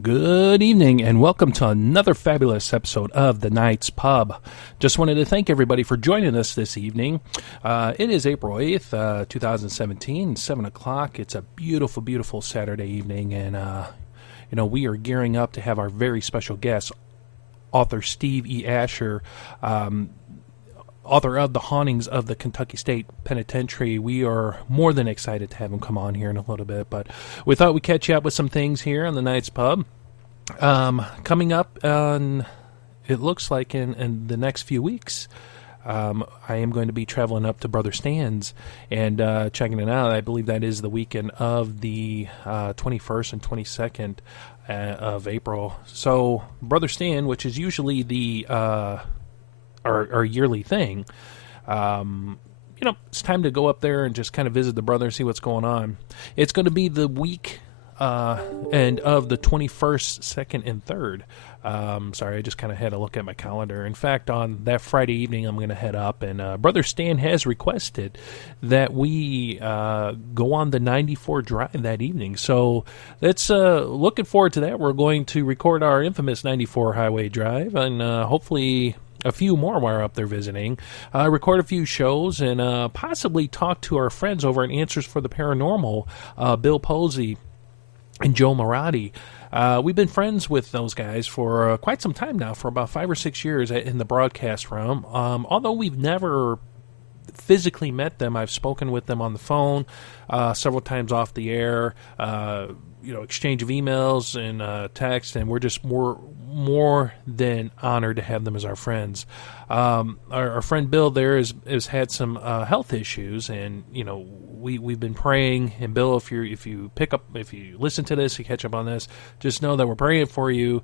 Good evening, and welcome to another fabulous episode of The Night's Pub. Just wanted to thank everybody for joining us this evening. It is April 8th, 2017, 7 o'clock. It's a beautiful, beautiful Saturday evening, and we are gearing up to have our very special guest, author Steve E. Asher, author of The Hauntings of the Kentucky State Penitentiary. We are more than excited to have him come on here in a little bit, but we thought we'd catch you up with some things here on the Night's Pub. Coming up on, it looks like in the next few weeks, I am going to be traveling up to Brother Stan's and checking it out. I believe that is the weekend of the 21st and 22nd of April. So Brother Stan, which is usually the our yearly thing, it's time to go up there and just kind of visit the brother and see what's going on. It's going to be the week and of the 21st, 2nd, and 3rd. Sorry, I just kind of had to look at my calendar. In fact, on that Friday evening, I'm going to head up, and Brother Stan has requested that we go on the 94 drive that evening. So that's looking forward to that. We're going to record our infamous 94 highway drive, and hopefully a few more while we're up there visiting, record a few shows, and possibly talk to our friends over at Answers for the Paranormal, Bill Posey and Joe Marotti. We've been friends with those guys for quite some time now, for about 5 or 6 years in the broadcast realm. Although we've never physically met them, I've spoken with them on the phone several times off the air, exchange of emails and text, and we're just more than honored to have them as our friends. Our friend Bill there has had some health issues, and we've been praying. And Bill, if you listen to this, you catch up on this, just know that we're praying for you.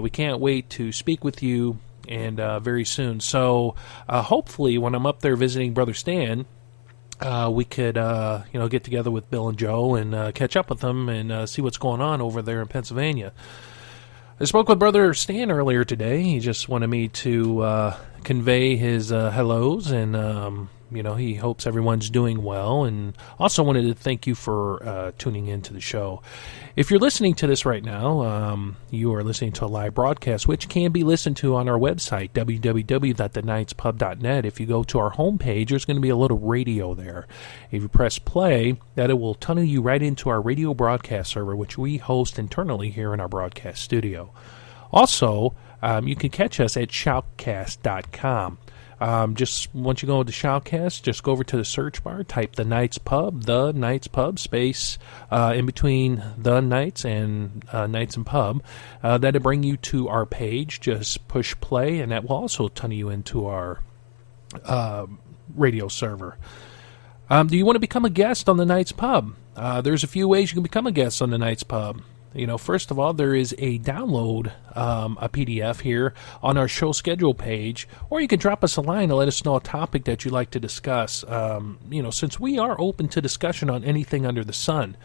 We can't wait to speak with you, and very soon. So hopefully, when I'm up there visiting Brother Stan, we could get together with Bill and Joe and catch up with them and see what's going on over there in Pennsylvania. I spoke with Brother Stan earlier today. He just wanted me to convey his hellos, and he hopes everyone's doing well, and also wanted to thank you for tuning into the show. If you're listening to this right now, you are listening to a live broadcast, which can be listened to on our website, www.thenightspub.net. If you go to our homepage, there's going to be a little radio there. If you press play, that it will tunnel you right into our radio broadcast server, which we host internally here in our broadcast studio. Also, you can catch us at shoutcast.com. Just once you go to Shoutcast, just go over to the search bar, type The Knights Pub, space in between The Knights and Knights and Pub. That'll bring you to our page. Just push play, and that will also tunnel you into our radio server. Do you want to become a guest on The Knights Pub? There's a few ways you can become a guest on The Knights Pub. First of all, there is a download, a PDF here on our show schedule page, or you can drop us a line and let us know a topic that you'd like to discuss. Since we are open to discussion on anything under the sun,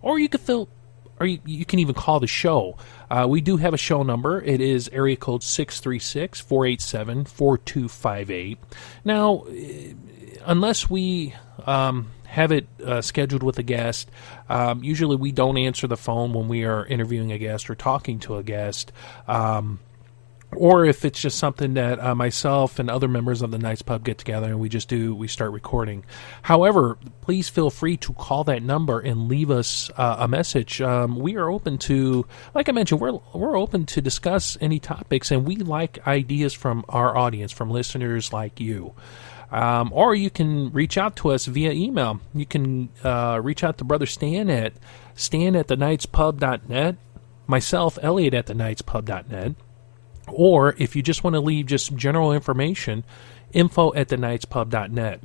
or you can even call the show. We do have a show number. It is area code 636-487-4258. Now, unless we have it scheduled with a guest, usually we don't answer the phone when we are interviewing a guest or talking to a guest, or if it's just something that myself and other members of the Knights Pub get together and we start recording. However, please feel free to call that number and leave us a message. We are open to, like I mentioned, we're open to discuss any topics, and we like ideas from our audience, from listeners like you. Or you can reach out to us via email. You can reach out to Brother Stan at stan@thenightspub.net, myself, Elliot, at thenightspub.net, or if you just want to leave just general information, info@thenightspub.net.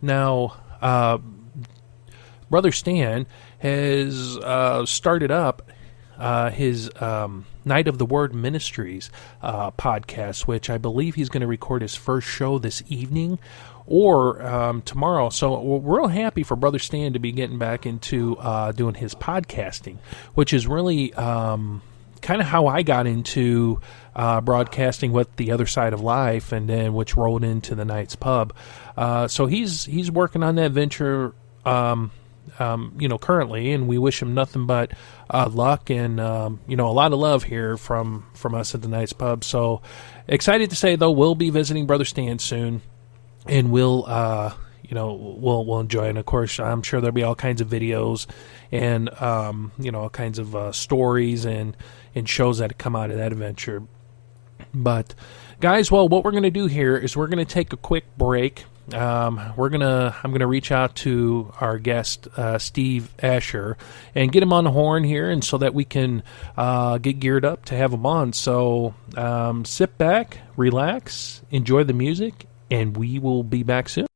Now, Brother Stan has started up his Night of the Word Ministries podcast, which I believe he's going to record his first show this evening or tomorrow. So we're real happy for Brother Stan to be getting back into doing his podcasting, which is really kind of how I got into broadcasting with The Other Side of Life, and then which rolled into the Knights Pub. So he's working on that venture currently, and we wish him nothing but luck and a lot of love here from us at the Knights Pub. So excited to say, though, we'll be visiting Brother Stan soon, and we'll enjoy it. And of course, I'm sure there'll be all kinds of videos and all kinds of stories and shows that come out of that adventure. But guys, well, what we're going to do here is we're going to take a quick break. I'm gonna reach out to our guest Steve Asher and get him on the horn here, and so that we can get geared up to have him on. So sit back, relax, enjoy the music, and we will be back soon.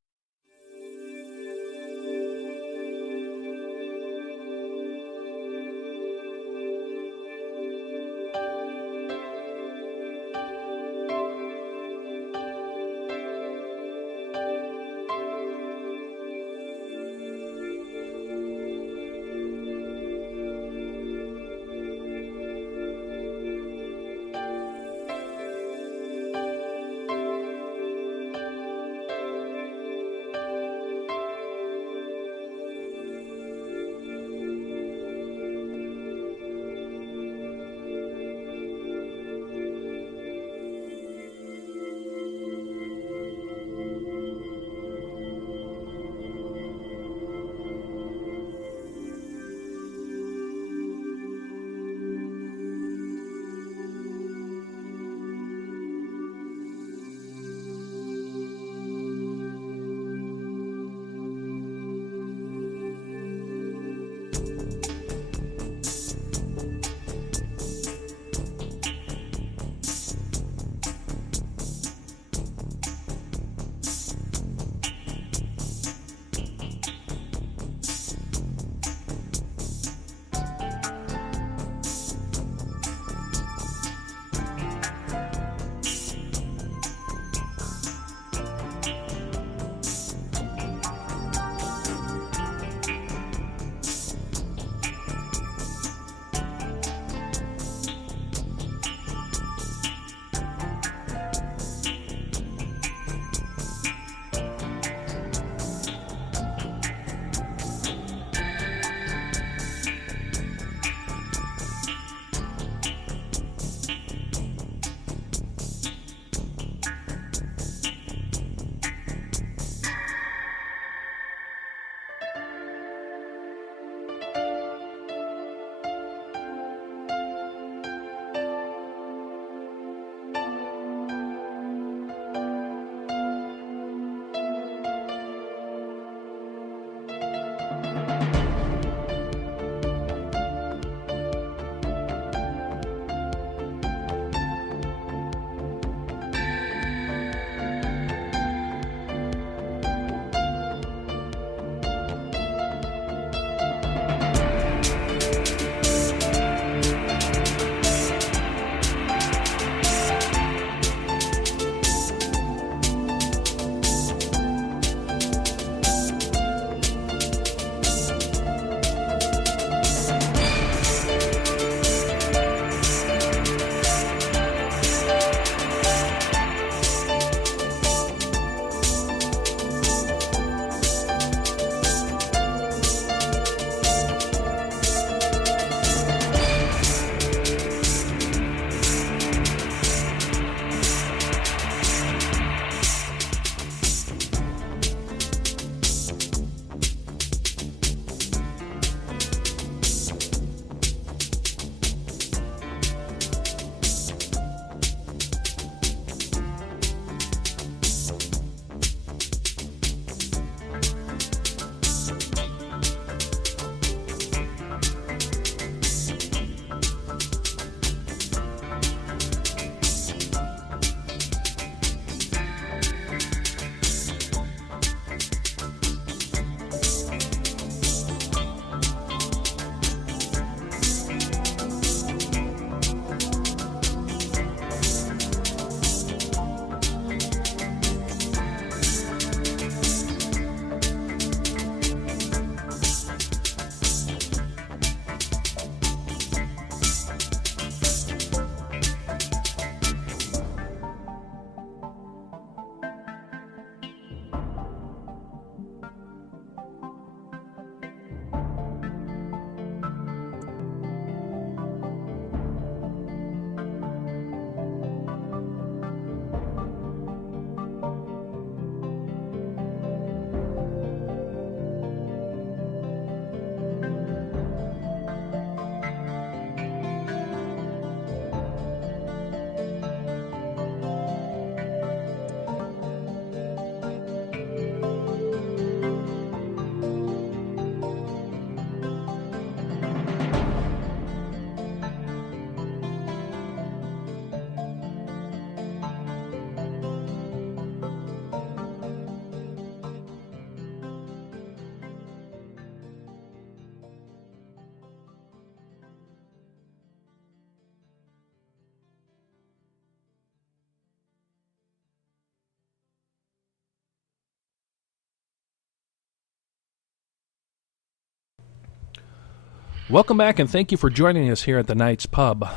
Welcome back, and thank you for joining us here at the Knight's Pub.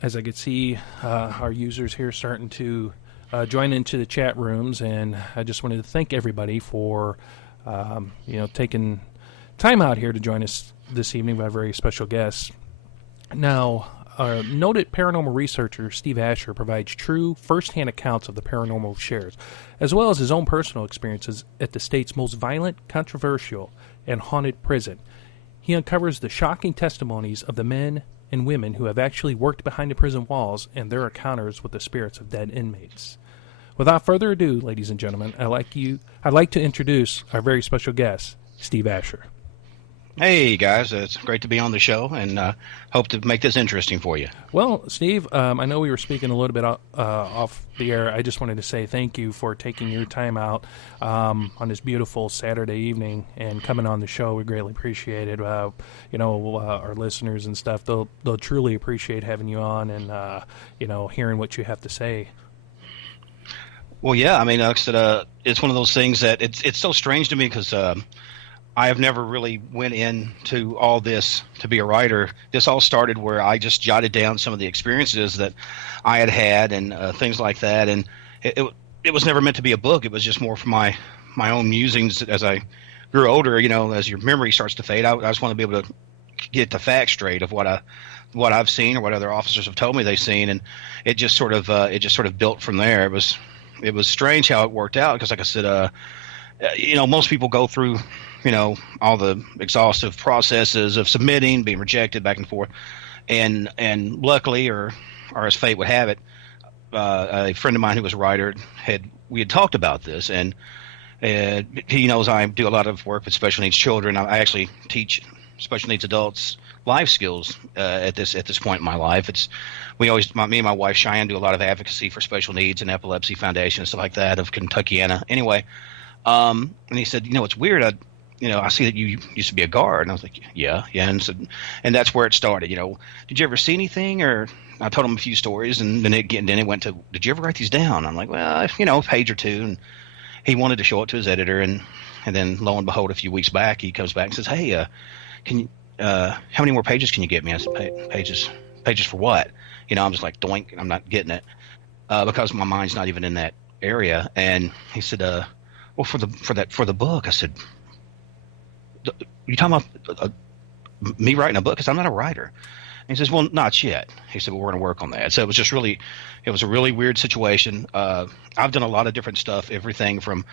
As I could see, our users here starting to join into the chat rooms, and I just wanted to thank everybody for, taking time out here to join us this evening by a very special guest. Now, noted paranormal researcher Steve Asher provides true, first-hand accounts of the paranormal shares, as well as his own personal experiences at the state's most violent, controversial, and haunted prison. He uncovers the shocking testimonies of the men and women who have actually worked behind the prison walls and their encounters with the spirits of dead inmates. Without further ado, ladies and gentlemen, I'd like to introduce our very special guest, Steve Asher. Hey, guys. It's great to be on the show, and hope to make this interesting for you. Well, Steve, I know we were speaking a little bit off the air. I just wanted to say thank you for taking your time out on this beautiful Saturday evening and coming on the show. We greatly appreciate it. Our listeners and stuff, they'll truly appreciate having you on and, hearing what you have to say. Well, yeah, I mean, it's one of those things that it's so strange to me because I have never really went into all this to be a writer. This all started where I just jotted down some of the experiences that I had and things like that. And it was never meant to be a book. It was just more for my own musings as I grew older. As your memory starts to fade, I just want to be able to get the facts straight of what I've seen or what other officers have told me they've seen. And it just sort of built from there. It was strange how it worked out because, like I said, most people go through all the exhaustive processes of submitting, being rejected, back and forth, and luckily, or as fate would have it, a friend of mine who was a writer we had talked about this, and he knows I do a lot of work with special needs children. I actually teach special needs adults life skills at this point in my life. Me and my wife Cheyenne do a lot of advocacy for special needs and epilepsy foundation and stuff like that of Kentuckiana. Anyway, and he said, it's weird. I see that you used to be a guard. And I was like, yeah. And that's where it started. Did you ever see anything? Or I told him a few stories, and then it went to, did you ever write these down? I'm like, well, a page or two. And he wanted to show it to his editor, and then lo and behold, a few weeks back, he comes back and says, hey, can you, how many more pages can you get me? I said, pages for what? I'm just like, doink, I'm not getting it because my mind's not even in that area. And he said, well, for the book. I said, you talking about me writing a book? Because I'm not a writer. And he says, well, not yet. He said, well, we're going to work on that. So it was a really weird situation. I've done a lot of different stuff, everything from,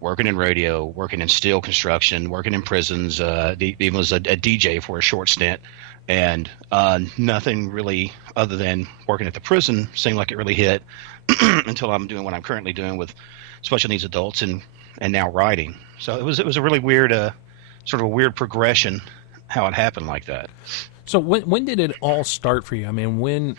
working in radio, working in steel construction, working in prisons, even was a DJ for a short stint. And nothing really other than working at the prison seemed like it really hit until I'm doing what I'm currently doing with special needs adults and now writing. So it was a really weird, sort of a weird progression how it happened like that. So when did it all start for you? I mean, when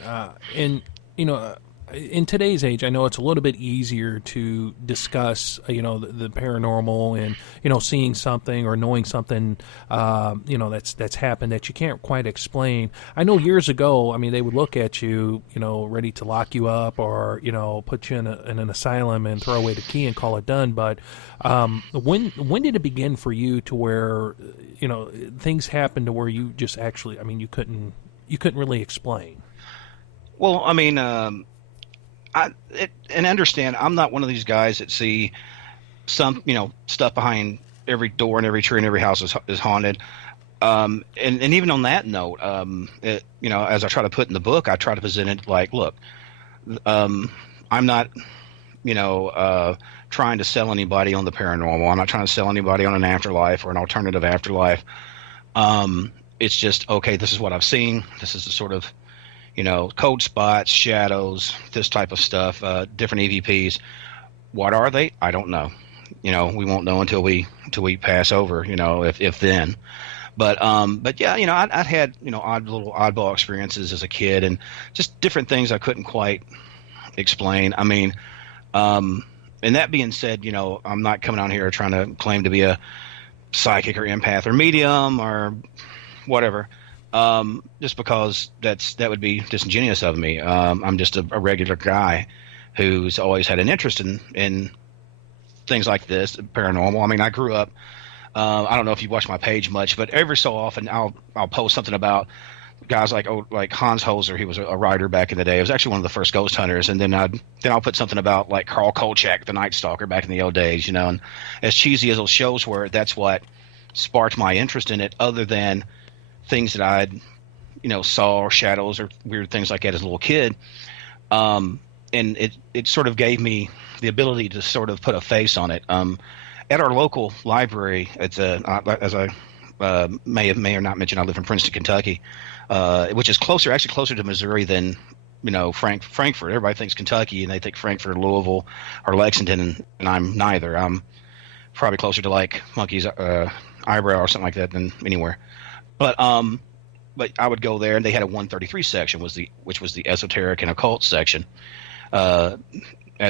in today's age, I know it's a little bit easier to discuss, the paranormal and, seeing something or knowing something, that's happened that you can't quite explain. I know years ago, I mean, they would look at you, ready to lock you up or, put you in an asylum and throw away the key and call it done. But when did it begin for you to where, things happened to where you just actually, I mean, you couldn't really explain? Well, I mean, and understand, I'm not one of these guys that see some, stuff behind every door and every tree and every house is haunted. And even on that note, as I try to put in the book, I try to present it like, look, I'm not, trying to sell anybody on the paranormal. I'm not trying to sell anybody on an afterlife or an alternative afterlife. It's just, okay, this is what I've seen. This is the sort of, cold spots, shadows, this type of stuff, different EVPs. What are they? I don't know. We won't know until we pass over, if then. But yeah, I'd had, oddball experiences as a kid and just different things I couldn't quite explain. I mean, and that being said, I'm not coming out here trying to claim to be a psychic or empath or medium or whatever. Just because that would be disingenuous of me. I'm just a regular guy who's always had an interest in things like this, paranormal. I mean, I grew up I don't know if you watch my page much, but every so often I'll post something about guys like Hans Holzer. He was a writer back in the day. He was actually one of the first ghost hunters. And then I'll put something about like Carl Kolchak, the Night Stalker, back in the old days. And as cheesy as those shows were, that's what sparked my interest in it. Other than things that I'd saw, or shadows or weird things like that as a little kid. And it sort of gave me the ability to sort of put a face on it. At our local library, as I may or not mentioned, I live in Princeton, Kentucky, which is closer to Missouri than Frankfort. Everybody thinks Kentucky, and they think Frankfort, Louisville, or Lexington, and I'm neither. I'm probably closer to like Monkey's Eyebrow or something like that than anywhere. But I would go there, and they had a 133 section, which was the esoteric and occult section, as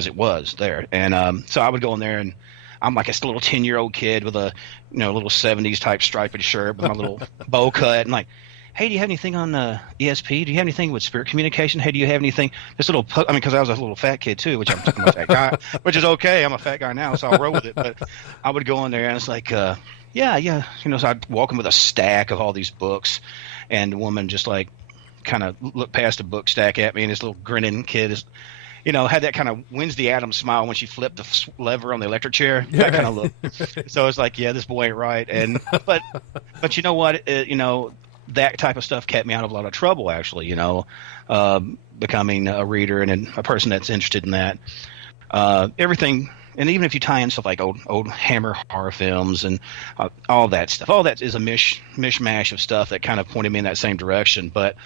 it was there. And so I would go in there, and I'm like a little 10-year-old kid with a little 70s type striped shirt with my little bow cut, and like, hey, do you have anything on ESP? Do you have anything with spirit communication? Hey, do you have anything? This little, because I was a little fat kid too, which I'm a fat guy, which is okay. I'm a fat guy now, so I'll roll with it. But I would go in there, and it's like, yeah. So I'd walk in with a stack of all these books, and the woman just like kind of looked past the book stack at me, and this little grinning kid is, had that kind of Wednesday Addams smile when she flipped the lever on the electric chair. That kind of look. So it's like, yeah, this boy ain't right. And but you know what? That type of stuff kept me out of a lot of trouble, actually. Becoming a reader and a person that's interested in that. Everything, and even if you tie in stuff like old Hammer horror films and all that stuff, all that is a mishmash of stuff that kind of pointed me in that same direction. But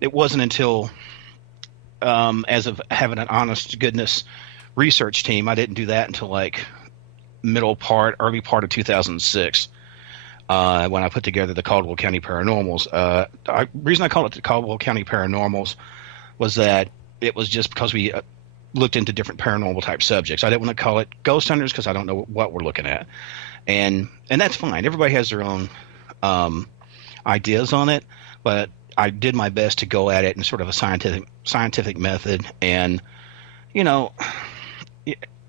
it wasn't until as of having an honest to goodness research team, I didn't do that until like early part of 2006, when I put together the Caldwell County Paranormals. The reason I called it the Caldwell County Paranormals was that it was just because we looked into different paranormal type subjects. I didn't want to call it Ghost Hunters because I don't know what we're looking at, and that's fine. Everybody has their own ideas on it, but I did my best to go at it in sort of a scientific method. And I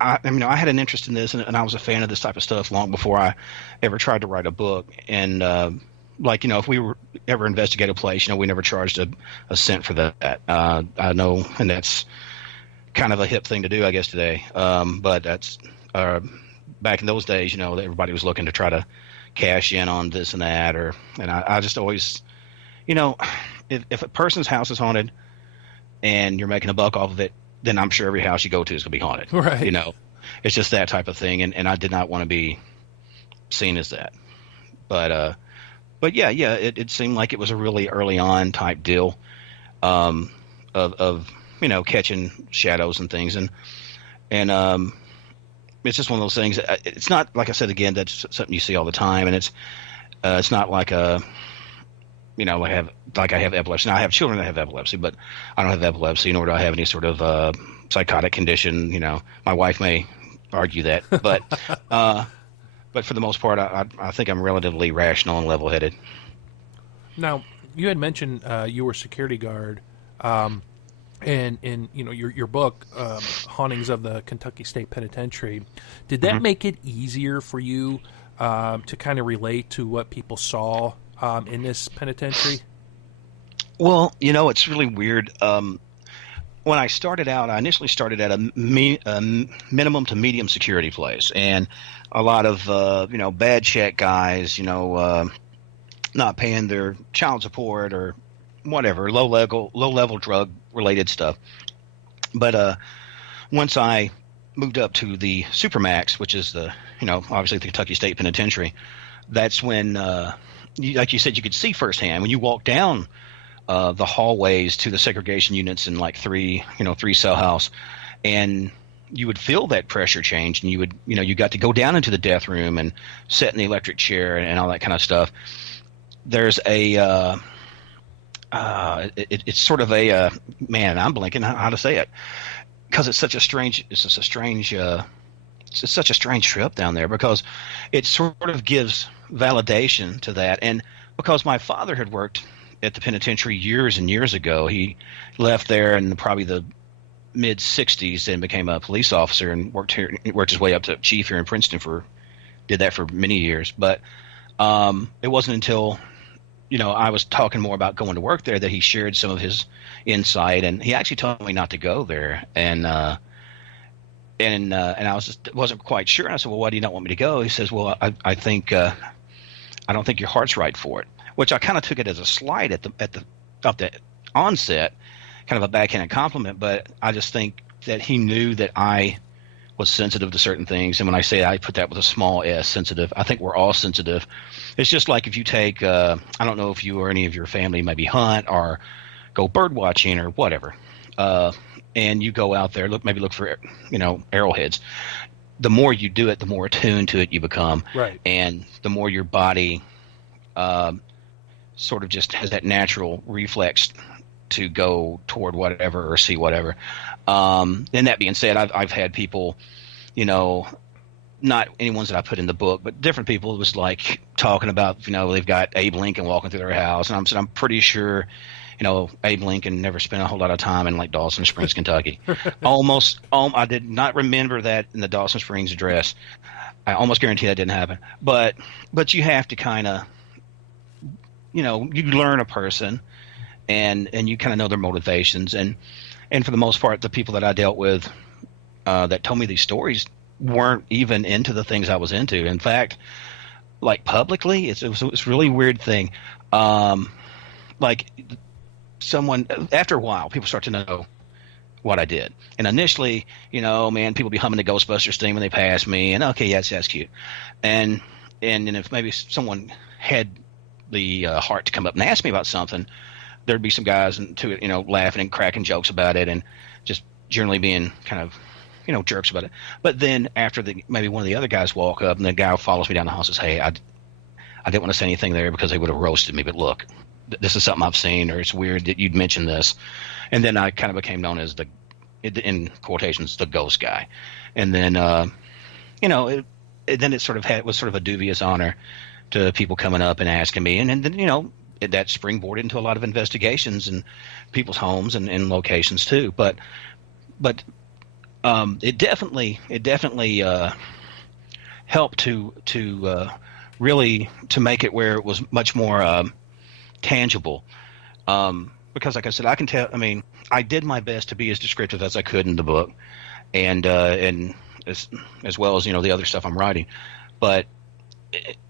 had an interest in this, and I was a fan of this type of stuff long before I ever tried to write a book. And if we were ever investigate a place, we never charged a cent for that. I know, and that's kind of a hip thing to do, I guess, today. But that's back in those days. Everybody was looking to try to cash in on this and that, and I just always. If a person's house is haunted and you're making a buck off of it, then I'm sure every house you go to is going to be haunted. Right. It's just that type of thing. And I did not want to be seen as that. But yeah, it seemed like it was a really early on type deal, of catching shadows and things. And it's just one of those things. It's not, like I said, again, that's something you see all the time. And it's not like I have epilepsy. Now, I have children that have epilepsy, but I don't have epilepsy, nor do I have any sort of psychotic condition. My wife may argue that, but for the most part, I think I'm relatively rational and level-headed. Now, you had mentioned you were security guard, and in your book, Hauntings of the Kentucky State Penitentiary. Did that make it easier for you to kind of relate to what people saw in this penitentiary? Well, it's really weird. When I started out, I initially started at a minimum to medium security place, and a lot of bad check guys, not paying their child support or whatever, low level drug related stuff. But once I moved up to the Supermax, which is obviously the Kentucky State Penitentiary, that's when like you said, you could see firsthand when you walk down the hallways to the segregation units in like three cell house, and you would feel that pressure change, and you got to go down into the death room and sit in the electric chair and all that kind of stuff. There's it's sort of a man, I'm blanking how to say it because it's such a strange trip down there, because it sort of gives validation to that. And because my father had worked at the penitentiary years and years ago, he left there in probably the mid 60s and became a police officer and worked his way up to chief here in Princeton for did that for many years. But it wasn't until I was talking more about going to work there that he shared some of his insight, and he actually told me not to go there. And I wasn't quite sure. And I said, "Well, why do you not want me to go?" He says, "Well, I think I don't think your heart's right for it," which I kind of took it as a slight at the onset, kind of a backhanded compliment. But I just think that he knew that I was sensitive to certain things. And when I say I put that with a small s, sensitive, I think we're all sensitive. It's just like if you take, I don't know if you or any of your family maybe hunt or go bird watching or whatever, and you go out there, look for, arrowheads. The more you do it, the more attuned to it you become. Right. And the more your body sort of just has that natural reflex to go toward whatever or see whatever. And that being said, I've had people, not any ones that I put in the book, but different people. It was like talking about, they've got Abe Lincoln walking through their house. And I'm pretty sure, Abe Lincoln never spent a whole lot of time in like Dawson Springs, Kentucky. I did not remember that in the Dawson Springs address. I almost guarantee that didn't happen. But you have to kind of, you learn a person and you kind of know their motivations. And for the most part, the people that I dealt with that told me these stories weren't even into the things I was into. In fact, like publicly, it's a really weird thing. Like someone, after a while, people start to know what I did. And initially, people be humming the Ghostbusters theme when they pass me, and okay, yes, that's cute. And if maybe someone had the heart to come up and ask me about something, there'd be some guys laughing and cracking jokes about it, and just generally being kind of, jerks about it. But then after maybe one of the other guys walk up, and the guy follows me down the hall and says, "Hey, I didn't want to say anything there because they would have roasted me, but look, this is something I've seen, or it's weird that you'd mention this." And then I kind of became known as in quotations, the ghost guy. And then, then it sort of was sort of a dubious honor to people coming up and asking me, and then that springboarded into a lot of investigations in people's homes and locations too. But it definitely helped to really to make it where it was much more tangible. Because like I said, I can tell. I mean, I did my best to be as descriptive as I could in the book, and as well as the other stuff I'm writing, but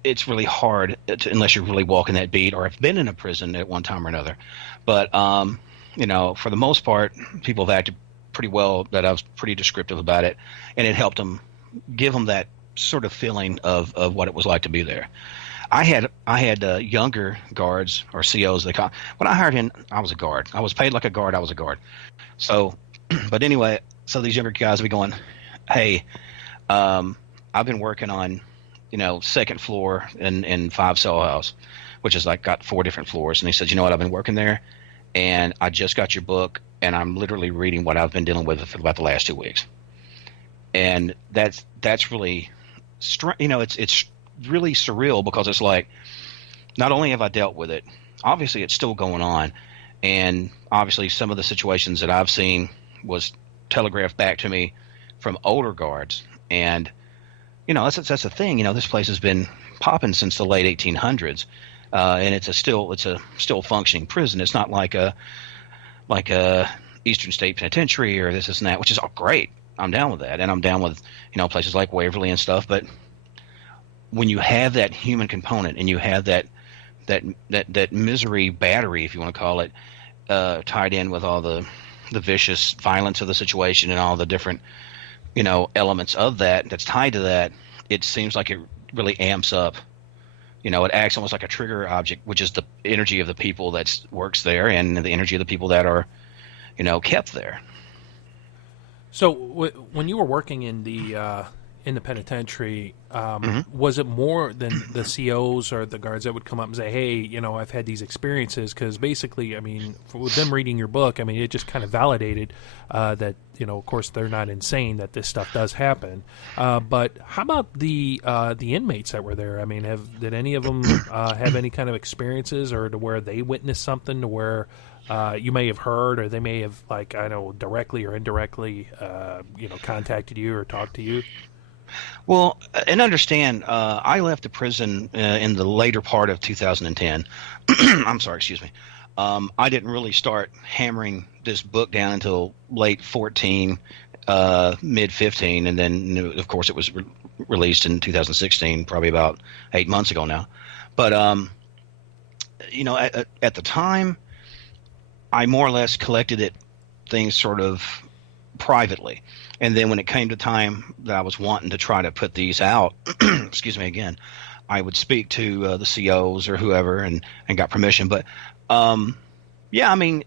it's really hard unless you're really walking that beat or have been in a prison at one time or another. But for the most part, people have acted pretty well. That I was pretty descriptive about it, and it helped them, give them that sort of feeling of what it was like to be there. I had younger guards, or COs they call. When I hired in, I was a guard. I was paid like a guard. I was a guard. So, but anyway, so these younger guys would be going, "Hey, I've been working on, second floor in 5 cell house, which is like got 4 different floors." And he said, "You know what? I've been working there, and I just got your book, and I'm literally reading what I've been dealing with for about the last 2 weeks." And that's really, it's really surreal, because it's like, not only have I dealt with it, obviously it's still going on, and obviously some of the situations that I've seen was telegraphed back to me from older guards. And that's the thing. This place has been popping since the late 1800s, and it's a still functioning prison. It's not like a Eastern State Penitentiary or this and that, which is all great. I'm down with that, and I'm down with places like Waverly and stuff. But when you have that human component, and you have that misery battery, if you want to call it, tied in with all the vicious violence of the situation and all the different elements of that's tied to that, it seems like it really amps up. It acts almost like a trigger object, which is the energy of the people that works there and the energy of the people that are kept there. So when you were working in the penitentiary, was it more than the COs or the guards that would come up and say, "Hey, I've had these experiences"? Because basically, I mean, with them reading your book, I mean, it just kind of validated that, of course, they're not insane, that this stuff does happen. But how about the inmates that were there? I mean, did any of them have any kind of experiences, or to where they witnessed something to where you may have heard, or they may have, directly or indirectly, contacted you or talked to you? Well, and understand, I left the prison in the later part of 2010. I'm sorry, excuse me. I didn't really start hammering this book down until late 14, mid 15, and then of course it was released in 2016, probably about 8 months ago now. But at the time, I more or less collected things sort of privately. And then when it came to time that I was wanting to try to put these out, excuse me again, I would speak to the COs or whoever and got permission. But yeah, I mean,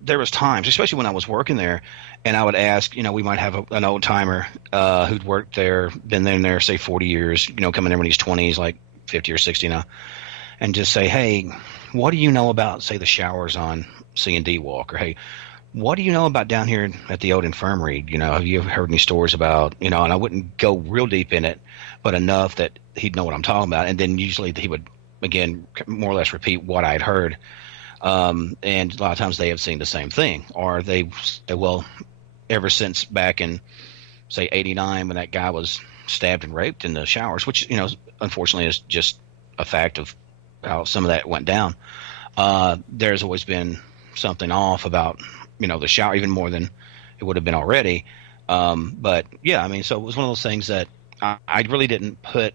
there was times, especially when I was working there, and I would ask, we might have an old timer who'd worked there, been in there, say 40 years, coming in when he's 20s, like 50 or 60 now, and just say, hey, what do you know about, say, the showers on C&D Walk? Or, hey, what do you know about down here at the old infirmary? Have you ever heard any stories about, and I wouldn't go real deep in it, but enough that he'd know what I'm talking about. And then usually he would, again, more or less repeat what I had heard. And a lot of times they have seen the same thing, or they say, well, ever since back in, say, 89, when that guy was stabbed and raped in the showers, which, unfortunately is just a fact of how some of that went down. There's always been something off about, the shower, even more than it would have been already. But yeah, I mean, so it was one of those things that I really didn't put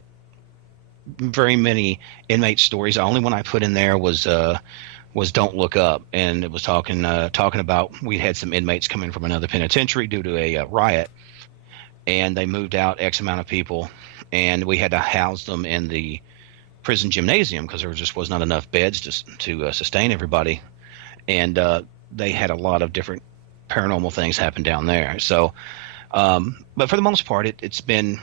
very many inmate stories. The only one I put in there was Don't Look Up. And it was talking about, we had some inmates coming from another penitentiary due to a riot, and they moved out X amount of people, and we had to house them in the prison gymnasium because there just was not enough beds to sustain everybody. And they had a lot of different paranormal things happen down there. So, but for the most part, it's been,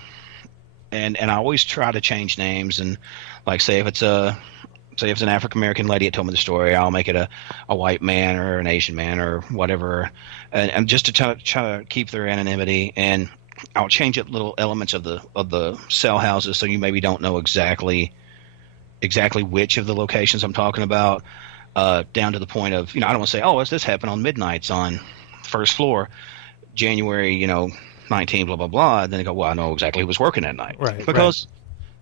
and I always try to change names. And like, say if it's an African American lady that told me the story, I'll make it a white man or an Asian man or whatever, and just to try to keep their anonymity. And I'll change up little elements of the cell houses so you maybe don't know exactly which of the locations I'm talking about. Down to the point of, I don't want to say, oh, this happened on Midnights on first floor, January, 19, blah, blah, blah. And then they go, well, I know exactly who was working that night. Right. Because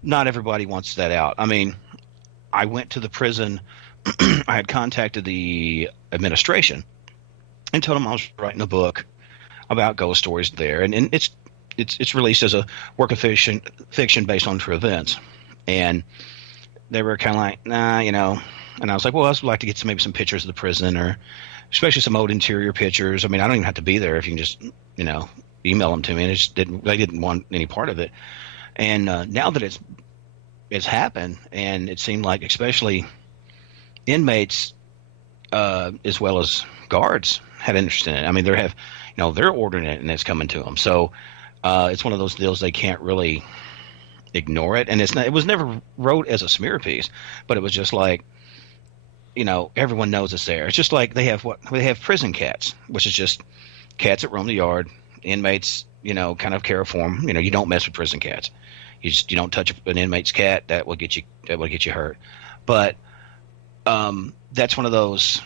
not everybody wants that out. I mean, I went to the prison. I had contacted the administration and told them I was writing a book about ghost stories there. And it's released as a work of fiction based on true events. And they were kind of like, nah, And I was like, well, I'd like to get maybe some pictures of the prison, or especially some old interior pictures. I mean, I don't even have to be there if you can just, email them to me. And they didn't want any part of it. And now that it's happened, and it seemed like especially inmates as well as guards had interest in it. I mean, they're ordering it and it's coming to them. So it's one of those deals they can't really ignore it. And it was never wrote as a smear piece, but it was just like, everyone knows it's there. It's just like they have prison cats, which is just cats that roam the yard. Inmates, kind of care for them. You don't mess with prison cats. You don't touch an inmate's cat. That will get you hurt. But that's one of those,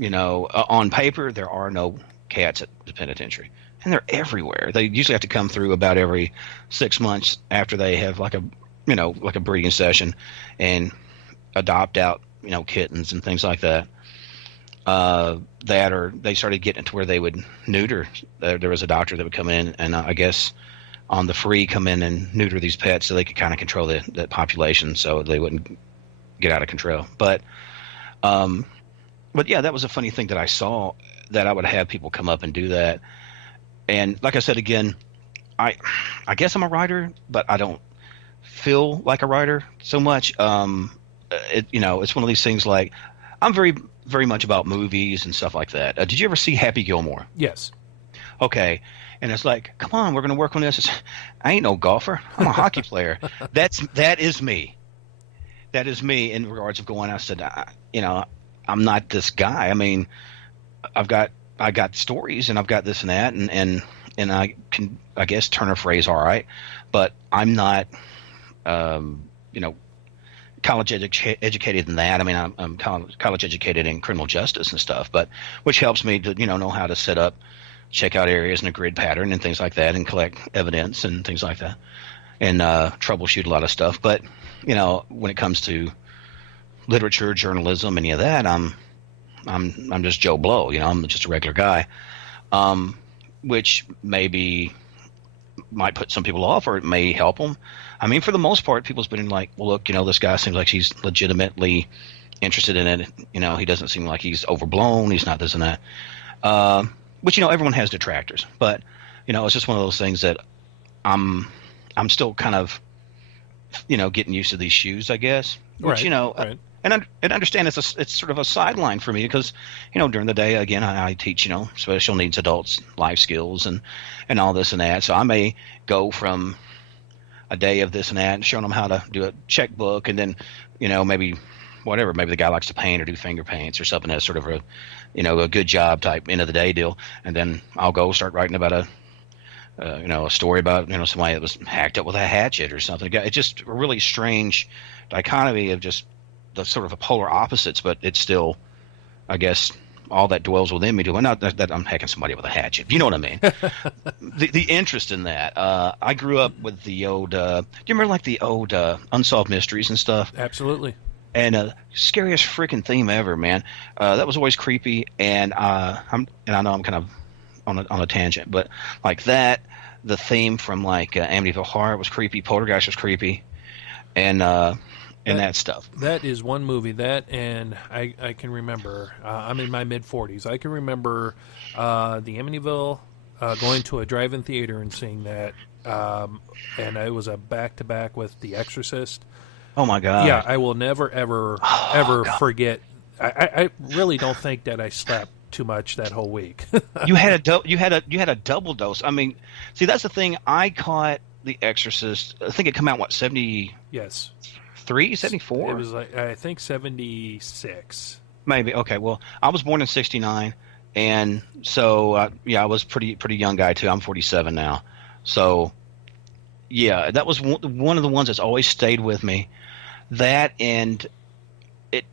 on paper there are no cats at the penitentiary, and they're everywhere. They usually have to come through about every 6 months after they have like a breeding session and adopt out kittens and things like that. They started getting it to where they would neuter. There was a doctor that would come in and I guess on the free come in and neuter these pets so they could kind of control the population so they wouldn't get out of control. But yeah, that was a funny thing that I saw, that I would have people come up and do that. And like I said, again, I guess I'm a writer, but I don't feel like a writer so much. It's one of these things like I'm very, very much about movies and stuff like that. Did you ever see Happy Gilmore? Yes. Okay. And it's like, come on, we're going to work on this. I ain't no golfer. I'm a hockey player. That is me. That is me in regards of going. I said, I'm not this guy. I mean, I got stories and I've got this and that, and I can, I guess, turn a phrase all right, but I'm not, college educated in that. I mean, I'm college educated in criminal justice and stuff, but which helps me to know how to set up check out areas in a grid pattern and things like that, and collect evidence and things like that, and troubleshoot a lot of stuff. But when it comes to literature, journalism, any of that, I'm just Joe Blow. I'm just a regular guy, which maybe might put some people off, or it may help them. I mean, for the most part, people's been like, well, look, this guy seems like he's legitimately interested in it. He doesn't seem like he's overblown. He's not this and that. Which, everyone has detractors, but it's just one of those things that I'm still kind of, getting used to these shoes, I guess. Which, right. And understand it's sort of a sideline for me because, during the day, again, I teach, special needs adults life skills and all this and that. So I may go from a day of this and that and showing them how to do a checkbook, and then, maybe whatever, maybe the guy likes to paint or do finger paints or something that's sort of a good job type end of the day deal. And then I'll go start writing about a story about, somebody that was hacked up with a hatchet or something. It's just a really strange dichotomy of just the sort of a polar opposites, but it's still, I guess, all that dwells within me doing not that I'm hacking somebody with a hatchet. You know what I mean? the interest in that. I grew up with the old, do you remember like the old Unsolved Mysteries and stuff? Absolutely. And scariest freaking theme ever, man. That was always creepy, and I know I'm kind of on a tangent, but like that, the theme from like Amityville Horror was creepy, Poltergeist was creepy, and that stuff. That is one movie that, and I can remember. I'm in my mid-40s. I can remember the Amityville, going to a drive-in theater and seeing that, and it was a back-to-back with The Exorcist. Oh my God! Yeah, I will never ever forget. I really don't think that I slept too much that whole week. You had a double dose. I mean, see, that's the thing. I caught The Exorcist. I think it came out 70. Yes. 74? It was like, I think 76. Maybe. Okay. Well, I was born in 69, and so I was pretty young guy too. I'm 47 now, so yeah, that was one of the ones that's always stayed with me. That, and it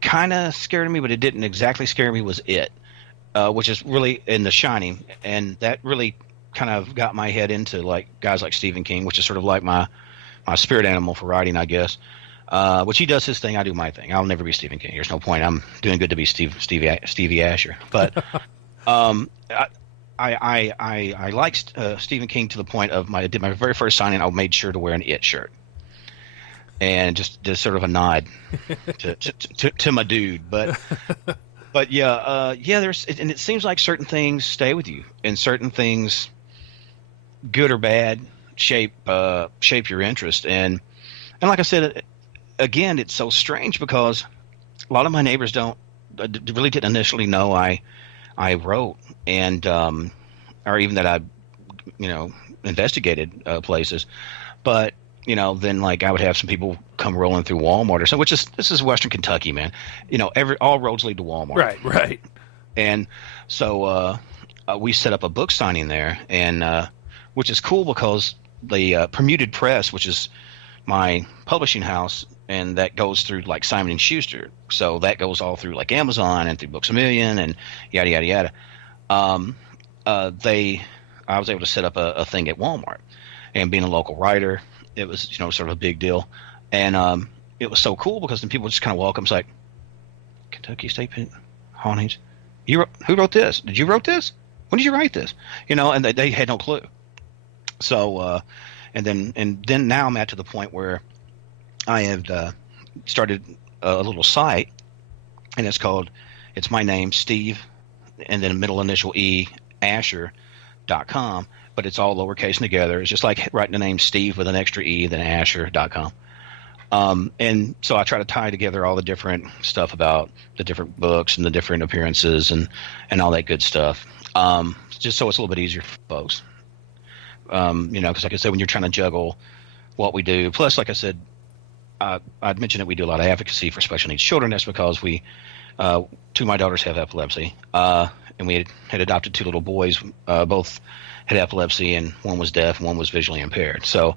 kind of scared me, but it didn't exactly scare me. Was it, which is really in The Shining, and that really kind of got my head into like guys like Stephen King, which is sort of like my spirit animal for writing, I guess. Which he does his thing, I do my thing. I'll never be Stephen King. There's no point. I'm doing good to be Stevie Asher. But I liked Stephen King to the point of I did my very first signing. I made sure to wear an It shirt, and just sort of a nod to my dude. But there's, and it seems like certain things stay with you, and certain things, good or bad, shape your interest. And like I said, again, it's so strange because a lot of my neighbors really didn't initially know I wrote, and or even that I investigated places. But then like I would have some people come rolling through Walmart or something, this is Western Kentucky, man. All roads lead to Walmart. Right. And so we set up a book signing there, and which is cool because the Permuted Press, which is my publishing house, and that goes through like Simon & Schuster. So that goes all through like Amazon and through Books A Million and yada, yada, yada. I was able to set up a thing at Walmart, and being a local writer, it was, sort of a big deal. And it was so cool because then people just kind of welcome. It's like, Kentucky State Hauntings. Who wrote this? Did you wrote this? When did you write this? And they had no clue. So, and then now I'm to the point where I have started a little site, and it's my name, Steve, and then middle initial E, Asher.com, but it's all lowercase together. It's just like writing the name Steve with an extra E, then Asher.com. And so I try to tie together all the different stuff about the different books and the different appearances and all that good stuff. Just so it's a little bit easier for folks. Because like I said, when you're trying to juggle what we do, plus, like I said, I'd mentioned that we do a lot of advocacy for special needs children. That's because two of my daughters have epilepsy, and we had adopted two little boys. Both had epilepsy, and one was deaf and one was visually impaired. So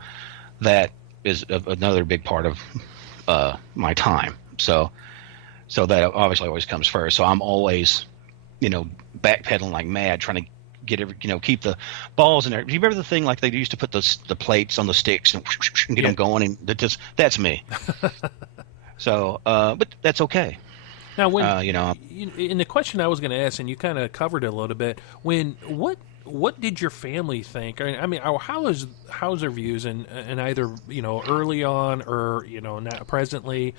that is another big part of my time. So that obviously always comes first. So I'm always, backpedaling like mad, trying to keep the balls in there. Do you remember the thing like they used to put the plates on the sticks and get them going? And that's me. So, but that's okay. Now, when in the question I was going to ask, and you kind of covered it a little bit, what did your family think? I mean, how's their views, and either early on or not presently,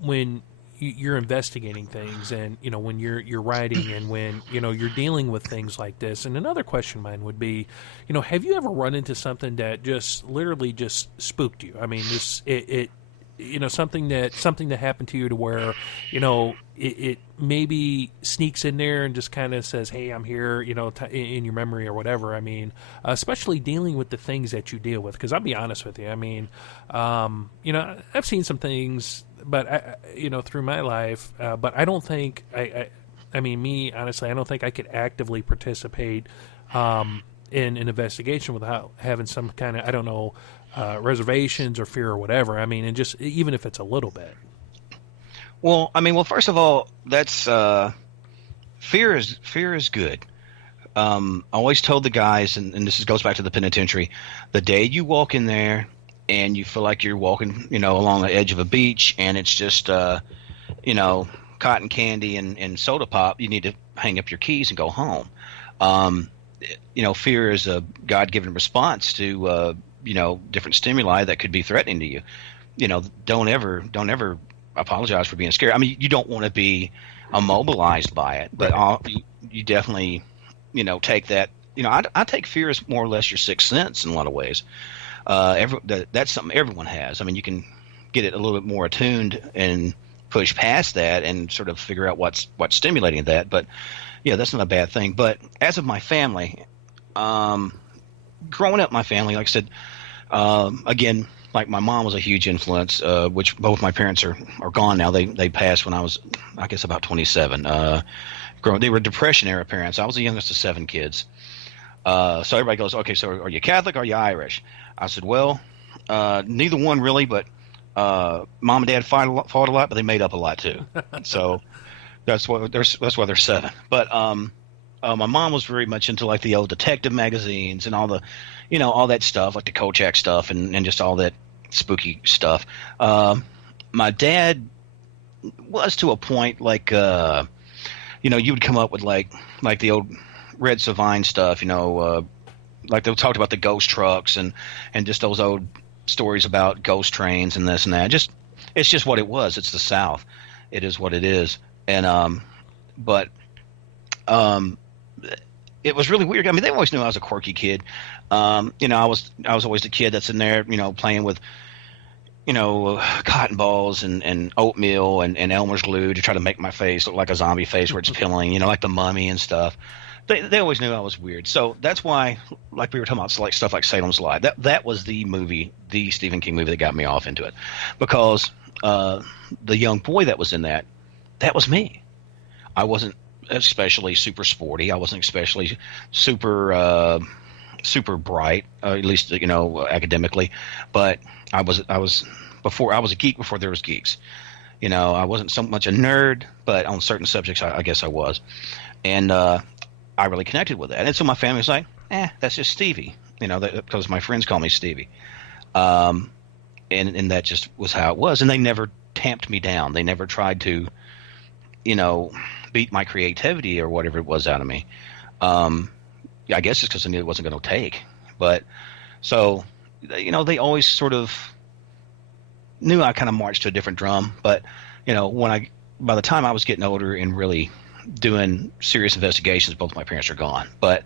when you're investigating things, and when you're writing, and when you're dealing with things like this. And another question of mine would be, have you ever run into something that just literally just spooked you? I mean, something that happened to you to where it maybe sneaks in there and just kind of says, hey, I'm here, in your memory or whatever. I mean, especially dealing with the things that you deal with, because I'll be honest with you, I mean, I've seen some things, but through my life, but I don't think I mean, me honestly, I don't think I could actively participate in an investigation without having some kind of, I don't know, reservations or fear or whatever. I mean, and just even if it's a little bit. Well, I mean, first of all, that's fear is good. I always told the guys, and this goes back to the penitentiary, the day you walk in there and you feel like you're walking, along the edge of a beach, and it's just, cotton candy and soda pop, you need to hang up your keys and go home. Fear is a God-given response to, different stimuli that could be threatening to you. Don't ever apologize for being scared. I mean, you don't want to be immobilized by it, but you definitely, take that. I take fear as more or less your sixth sense in a lot of ways. That's something everyone has. I mean, you can get it a little bit more attuned and push past that and sort of figure out what's stimulating that. But yeah, that's not a bad thing. But as of my family, growing up, my family, like I said, again, like my mom was a huge influence, which both my parents are gone now. They passed when I was, I guess, about 27. They were Depression era parents. I was the youngest of 7 kids. So everybody goes, okay, so are you Catholic or are you Irish? I said, well, neither one really, but mom and dad fought a lot, but they made up a lot too. So that's why they're 7. But my mom was very much into like the old detective magazines and all the, all that stuff, like the Kolchak stuff and just all that spooky stuff. My dad was to a point like, you would come up with like the old Red Savine stuff, like they talked about the ghost trucks and just those old stories about ghost trains and this and that. It's just what it was. It's the South. It is what it is. And but it was really weird. I mean, they always knew I was a quirky kid. I was always the kid that's in there, playing with, cotton balls and oatmeal and Elmer's glue to try to make my face look like a zombie face where it's peeling, like the Mummy and stuff. They always knew I was weird. So that's why, like we were talking about, like stuff like Salem's Lot. That was the movie, the Stephen King movie that got me off into it, because the young boy that was in that was me. I wasn't especially super sporty. I wasn't especially super bright, at least academically. But I was a geek before there was geeks. I wasn't so much a nerd, but on certain subjects, I guess I was, and I really connected with that. And so my family was like, that's just Stevie, because my friends call me Stevie. And that just was how it was. And they never tamped me down. They never tried to, beat my creativity or whatever it was out of me. I guess it's because I knew it wasn't going to take. But so, they always sort of knew I kind of marched to a different drum. But, by the time I was getting older and really doing serious investigations, both my parents are gone. But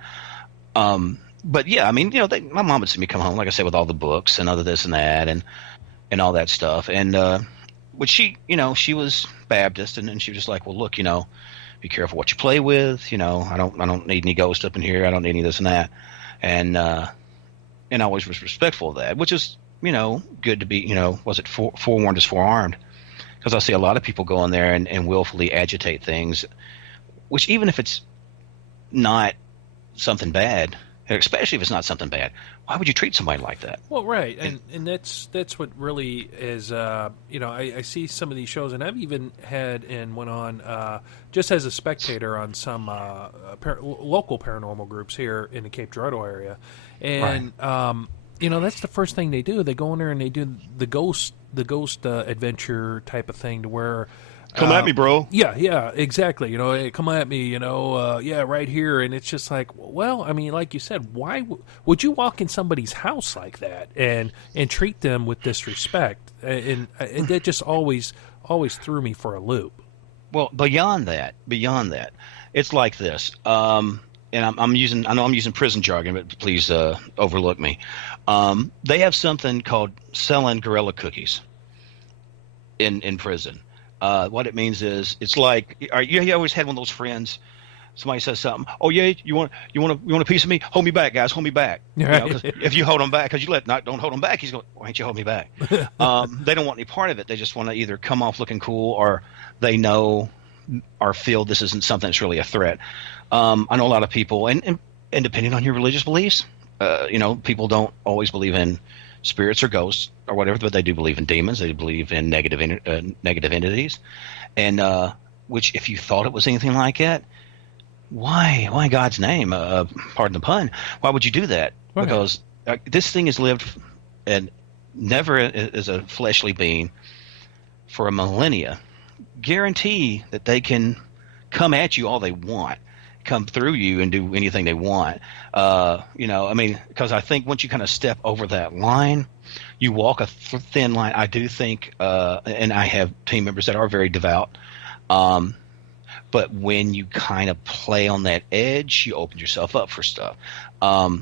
yeah, I mean, my mom would see me come home, like I said, with all the books and other this and that and all that stuff. And which she was Baptist, and she was just like, well, look, be careful what you play with. I don't need any ghosts up in here. I don't need any of this and that. And I always was respectful of that, which is, good to be, was it forewarned is forearmed? Because I see a lot of people go in there and willfully agitate things, which even if it's not something bad, And especially if it's not something bad. Why would you treat somebody like that? Well, right, and that's what really is. I see some of these shows, and I've even had and went on just as a spectator on some local paranormal groups here in the Cape Girardeau area, and that's the first thing they do. They go in there and they do the ghost adventure type of thing, to where. Come at me, bro. Yeah, exactly. Hey, come at me, right here. And it's just like, well, I mean, like you said, why would you walk in somebody's house like that and treat them with disrespect? And that just always threw me for a loop. Well, beyond that, it's like this. And I know I'm using prison jargon, but please overlook me. They have something called selling gorilla cookies in prison. What it means is, it's like, you always had one of those friends. Somebody says something. Oh yeah, you want a piece of me? Hold me back, guys. Hold me back. Right. 'Cause if you hold him back, because don't hold him back. He's going, why don't you hold me back? They don't want any part of it. They just want to either come off looking cool, or they know or feel this isn't something that's really a threat. I know a lot of people, and depending on your religious beliefs, people don't always believe in spirits or ghosts or whatever, but they do believe in demons. They believe in negative entities, and which, if you thought it was anything like that, why God's name, pardon the pun, why would you do that? Right. Because this thing has lived and never as a fleshly being for a millennia. Guarantee that they can come at you all they want, come through you and do anything they want. Because I think once you kind of step over that line, you walk a thin line. I do think, and I have team members that are very devout, but when you kind of play on that edge, you open yourself up for stuff.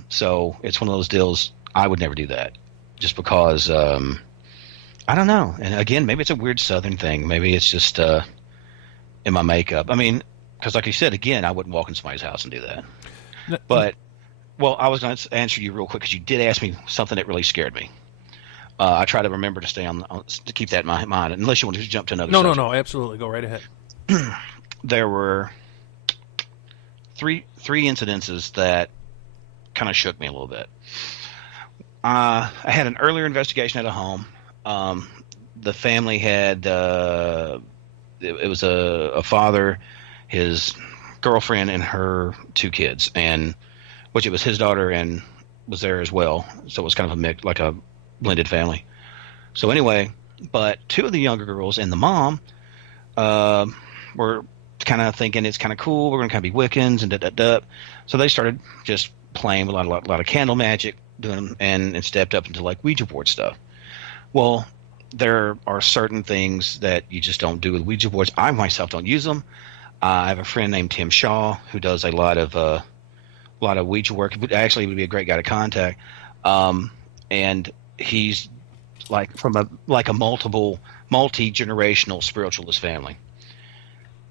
So it's one of those deals. I would never do that, just because I don't know. And again, maybe it's a weird Southern thing. Maybe it's just in my makeup. I mean, because like you said, again, I wouldn't walk in somebody's house and do that. But, well, I was going to answer you real quick, because you did ask me something that really scared me. I try to remember to stay to keep that in my mind, unless you want to jump to another subject. No, absolutely. Go right ahead. There were three incidences that kind of shook me a little bit. I had an earlier investigation at a home. The family had it was a father, his girlfriend, and her two kids, and which it was his daughter and was there as well. So it was kind of a mix, like a blended family. So anyway, but two of the younger girls and the mom were kind of thinking it's kind of cool. We're going to kind of be Wiccans and da-da-da. So they started just playing with a lot of candle magic, doing and stepped up into like Ouija board stuff. Well, there are certain things that you just don't do with Ouija boards. I myself don't use them. I have a friend named Tim Shaw who does a lot of Ouija work. Actually, would be a great guy to contact. And he's like from a multi-generational spiritualist family.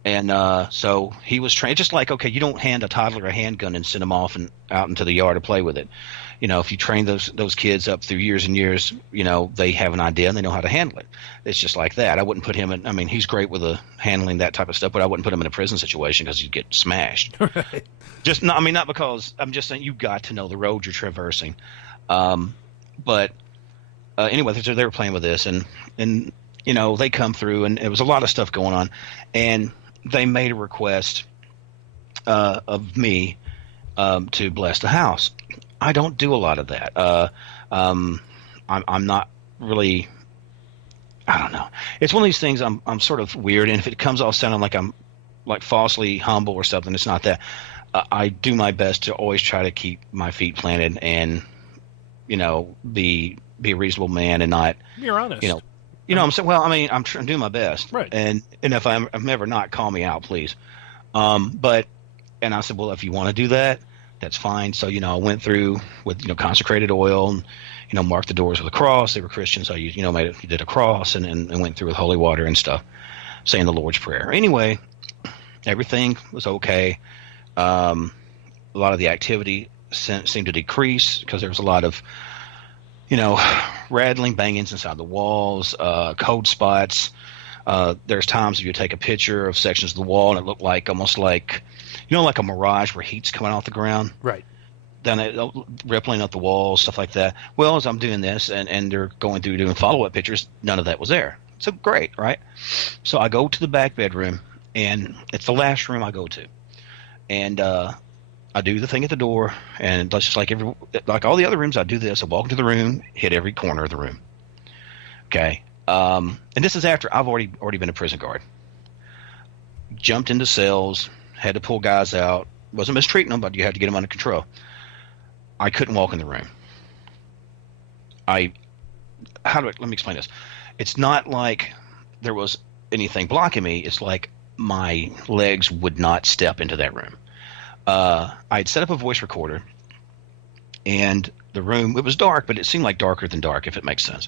And so he was trained, just like, okay, you don't hand a toddler a handgun and send them off and out into the yard to play with it. If you train those kids up through years and years, they have an idea and they know how to handle it. It's just like that. I wouldn't put him in. I mean, he's great with handling that type of stuff, but I wouldn't put him in a prison situation because he'd get smashed. Right. Not because I'm just saying, you've got to know the road you're traversing. But anyway, they were playing with this, and they come through, and it was a lot of stuff going on, and they made a request of me to bless the house. I don't do a lot of that. I'm not really. I don't know. It's one of these things. I'm sort of weird, and if it comes off sounding like I'm like falsely humble or something, it's not that. I do my best to always try to keep my feet planted and be a reasonable man and not. You're honest. I'm saying. Well, I mean, I'm doing my best, right? And if I'm ever not, call me out, please. And I said, well, if you want to do that, that's fine. So I went through with consecrated oil and marked the doors with a cross. They were Christians, so you did a cross and went through with holy water and stuff, saying the Lord's Prayer. Anyway, everything was okay. A lot of the activity seemed to decrease because there was a lot of rattling, bangings inside the walls, cold spots. There's times you take a picture of sections of the wall and it looked like almost like, like a mirage where heat's coming off the ground. Right. down it, rippling up the walls, stuff like that. Well, as I'm doing this, and they're going through doing follow-up pictures, none of that was there. So great, right? So I go to the back bedroom, and it's the last room I go to, and I do the thing at the door, and just like all the other rooms, I do this. I walk into the room, hit every corner of the room. Okay, and this is after I've already been a prison guard. Jumped into cells, had to pull guys out. Wasn't mistreating them, but you had to get them under control. I couldn't walk in the room. Let me explain this. It's not like there was anything blocking me. It's like my legs would not step into that room. I'd set up a voice recorder, and the room, it was dark, but it seemed like darker than dark, if it makes sense.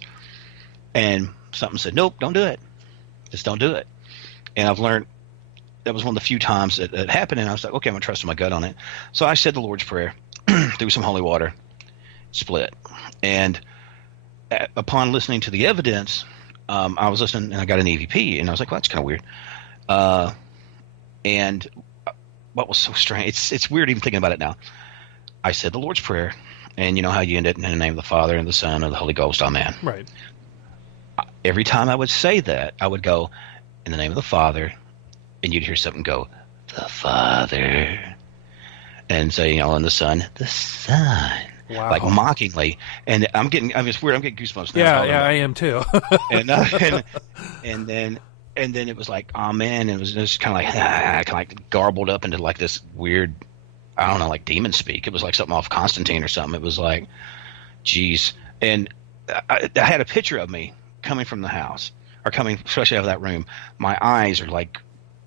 And something said, nope, don't do it. Just don't do it. And I've learned that was one of the few times that it happened, and I was like, okay, I'm going to trust my gut on it. So I said the Lord's Prayer, threw some holy water, split. And upon listening to the evidence, I was listening, and I got an EVP, and I was like, well, that's kind of weird. And what was so strange, it's weird even thinking about it now. I said the Lord's Prayer, and you know how you end it in the name of the Father and the Son and the Holy Ghost, amen. Right. Every time I would say that, I would go, in the name of the Father, and you'd hear something go, the Father, and say, and the Son, the Son. Wow. Like mockingly, and it's weird. I'm getting goosebumps now. Yeah, I am too. and then it was like, oh man, it was just kind of like garbled up into like this weird, I don't know, like demon speak. It was like something off Constantine or something. It was like, geez. And I had a picture of me coming from the house, or coming especially out of that room. My eyes are like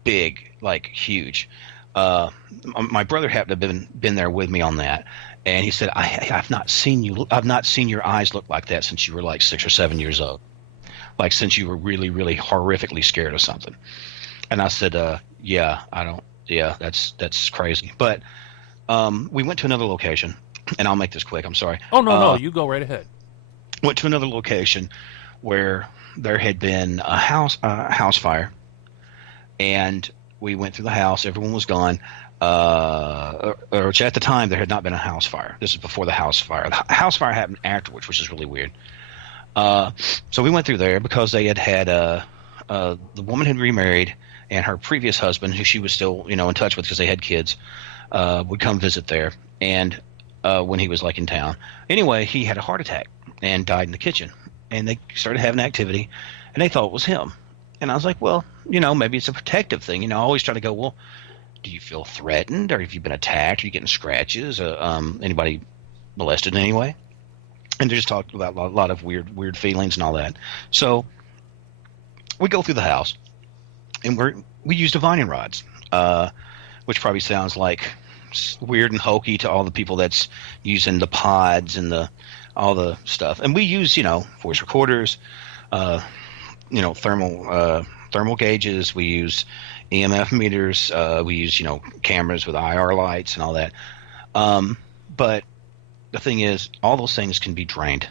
big, like huge. My brother happened to have been there with me on that. And he said, I've not seen your eyes look like that since you were like 6 or 7 years old. Like since you were really, really horrifically scared of something. And I said, that's crazy. But we went to another location, and I'll make this quick. I'm sorry. Oh, no, you go right ahead. Went to another location where there had been a house fire, and we went through the house. Everyone was gone. Or at the time, there had not been a house fire. This is before the house fire. The house fire happened afterwards, which is really weird. So we went through there because they had the woman had remarried, and her previous husband, who she was still in touch with because they had kids, would come visit there. And when he was like in town, anyway, he had a heart attack and died in the kitchen. And they started having activity, and they thought it was him. And I was like, well, maybe it's a protective thing. I always try to go, well, do you feel threatened, or have you been attacked? Are you getting scratches? Anybody molested in any way? And they just talked about a lot of weird feelings and all that. So we go through the house, and we use divining rods, which probably sounds like weird and hokey to all the people that's using the pods and all the stuff. And we use voice recorders, thermal gauges. We use EMF meters. We use cameras with IR lights and all that. But the thing is, all those things can be drained.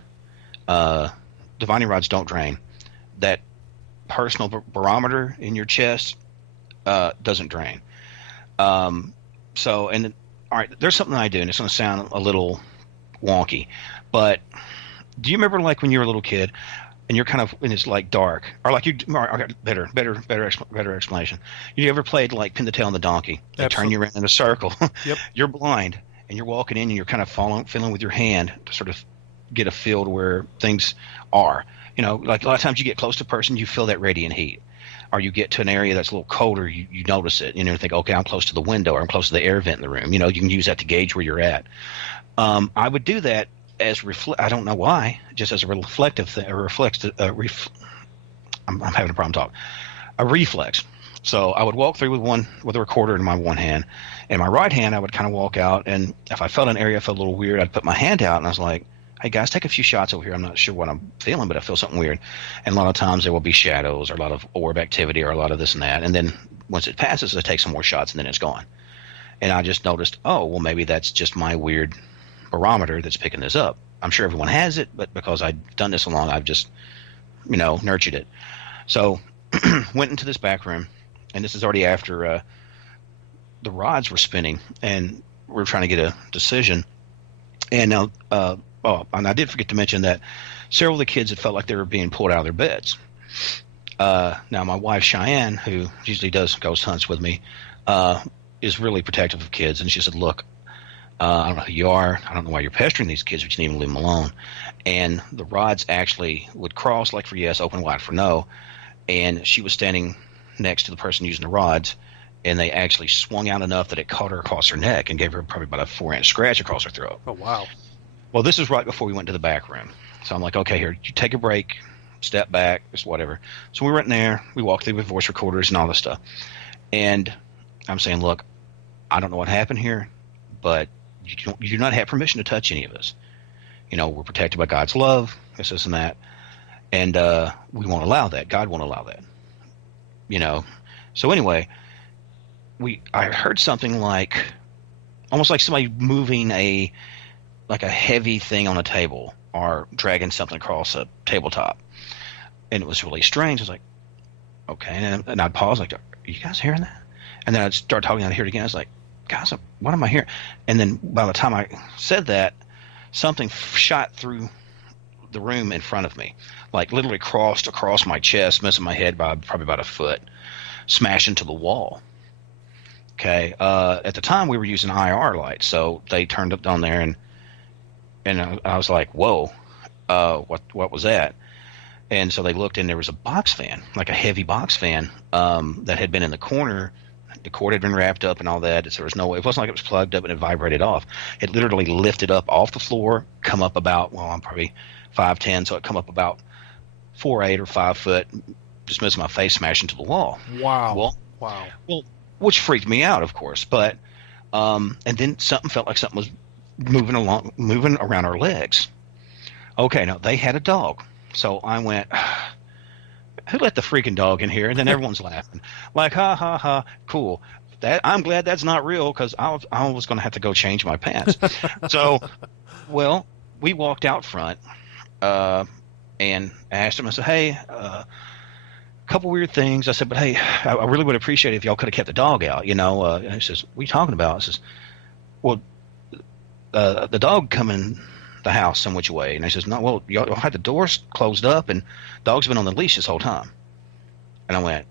Divining rods don't drain. That personal barometer in your chest doesn't drain. All right, there's something I do, and it's going to sound a little wonky, but do you remember like when you were a little kid and you're kind of, and it's like dark, or like better explanation. You ever played like Pin the Tail on the Donkey? They Absolutely. Turn you around in a circle. Yep. You're blind, and you're walking in, and you're kind of feeling with your hand to sort of get a feel to where things are. Like a lot of times you get close to a person, you feel that radiant heat. Or you get to an area that's a little colder, you notice it. Think, okay, I'm close to the window, or I'm close to the air vent in the room. You can use that to gauge where you're at. I would do that as I don't know why, just as a reflective thing, I'm having a problem talking. A reflex. So I would walk through with a recorder in my one hand, and my right hand I would kind of walk out, and if I felt an area felt a little weird, I'd put my hand out, and I was like, hey guys, take a few shots over here. I'm not sure what I'm feeling, but I feel something weird. And a lot of times there will be shadows, or a lot of orb activity, or a lot of this and that. And then once it passes, I take some more shots, and then it's gone. And I just noticed, oh, well, maybe that's just my weird barometer that's picking this up. I'm sure everyone has it, but because I've done this so long, I've just, nurtured it. So went into this back room, and this is already after the rods were spinning, and we're trying to get a decision. And now, and I did forget to mention that several of the kids had felt like they were being pulled out of their beds. Now, my wife Cheyenne, who usually does ghost hunts with me, is really protective of kids, and she said, "Look, I don't know who you are. I don't know why you're pestering these kids, but you need to leave them alone." And the rods actually would cross, like for yes, open wide for no. And she was standing next to the person using the rods, and they actually swung out enough that it caught her across her neck and gave her probably about a 4-inch scratch across her throat. Oh, wow. Well, this is right before we went to the back room. So I'm like, okay, here, you take a break, step back, just whatever. So we went in there. We walked through with voice recorders and all this stuff. And I'm saying, look, I don't know what happened here, but you do not have permission to touch any of us. We're protected by God's love, this and that. And we won't allow that. God won't allow that. So anyway, I heard something like, almost like somebody moving a heavy thing on a table or dragging something across a tabletop. And it was really strange. I was like, okay. And I'd pause, like, are you guys hearing that? And then I'd start talking, and I'd hear it again. I was like, guys, what am I hearing? And then by the time I said that, something shot through the room in front of me, like literally crossed across my chest, missing my head by probably about a foot, smashed into the wall. Okay. At the time, we were using IR lights, so they turned up on there, and I was like, whoa, what was that? And so they looked, and there was a box fan, like a heavy box fan, that had been in the corner. The cord had been wrapped up and all that. So there was no way. It wasn't like it was plugged up and it vibrated off. It literally lifted up off the floor, come up about, I'm probably 5'10", so it come up about 4'8" or 5 foot, just missing my face, smashed into the wall. Wow. Well, which freaked me out, of course. But and then something felt like something was moving around our legs. Okay, now they had a dog. So I went, who let the freaking dog in here? And then everyone's laughing. Like, ha, ha, ha, cool. I'm glad that's not real, because I was going to have to go change my pants. So, well, we walked out front and asked him, I said, hey, a couple weird things. I said, but hey, I really would appreciate it if y'all could have kept the dog out, And he says, what are you talking about? I says, well, the dog come in the house some which way. And he says, no, well, y'all had the doors closed up and dog's been on the leash this whole time. And I went,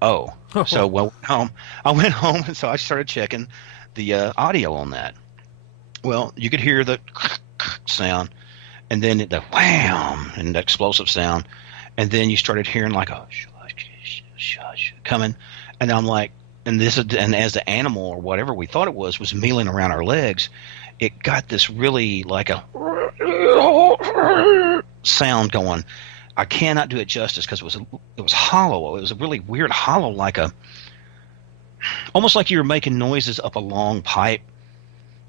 oh. So I went home, and so I started checking the audio on that. Well, you could hear the sound, and then the wham, and the explosive sound, and then you started hearing like a shush coming, and I'm like, and as the animal or whatever we thought it was mealing around our legs, it got this really like a sound going. I cannot do it justice because it was hollow. It was a really weird hollow, like almost like you were making noises up a long pipe,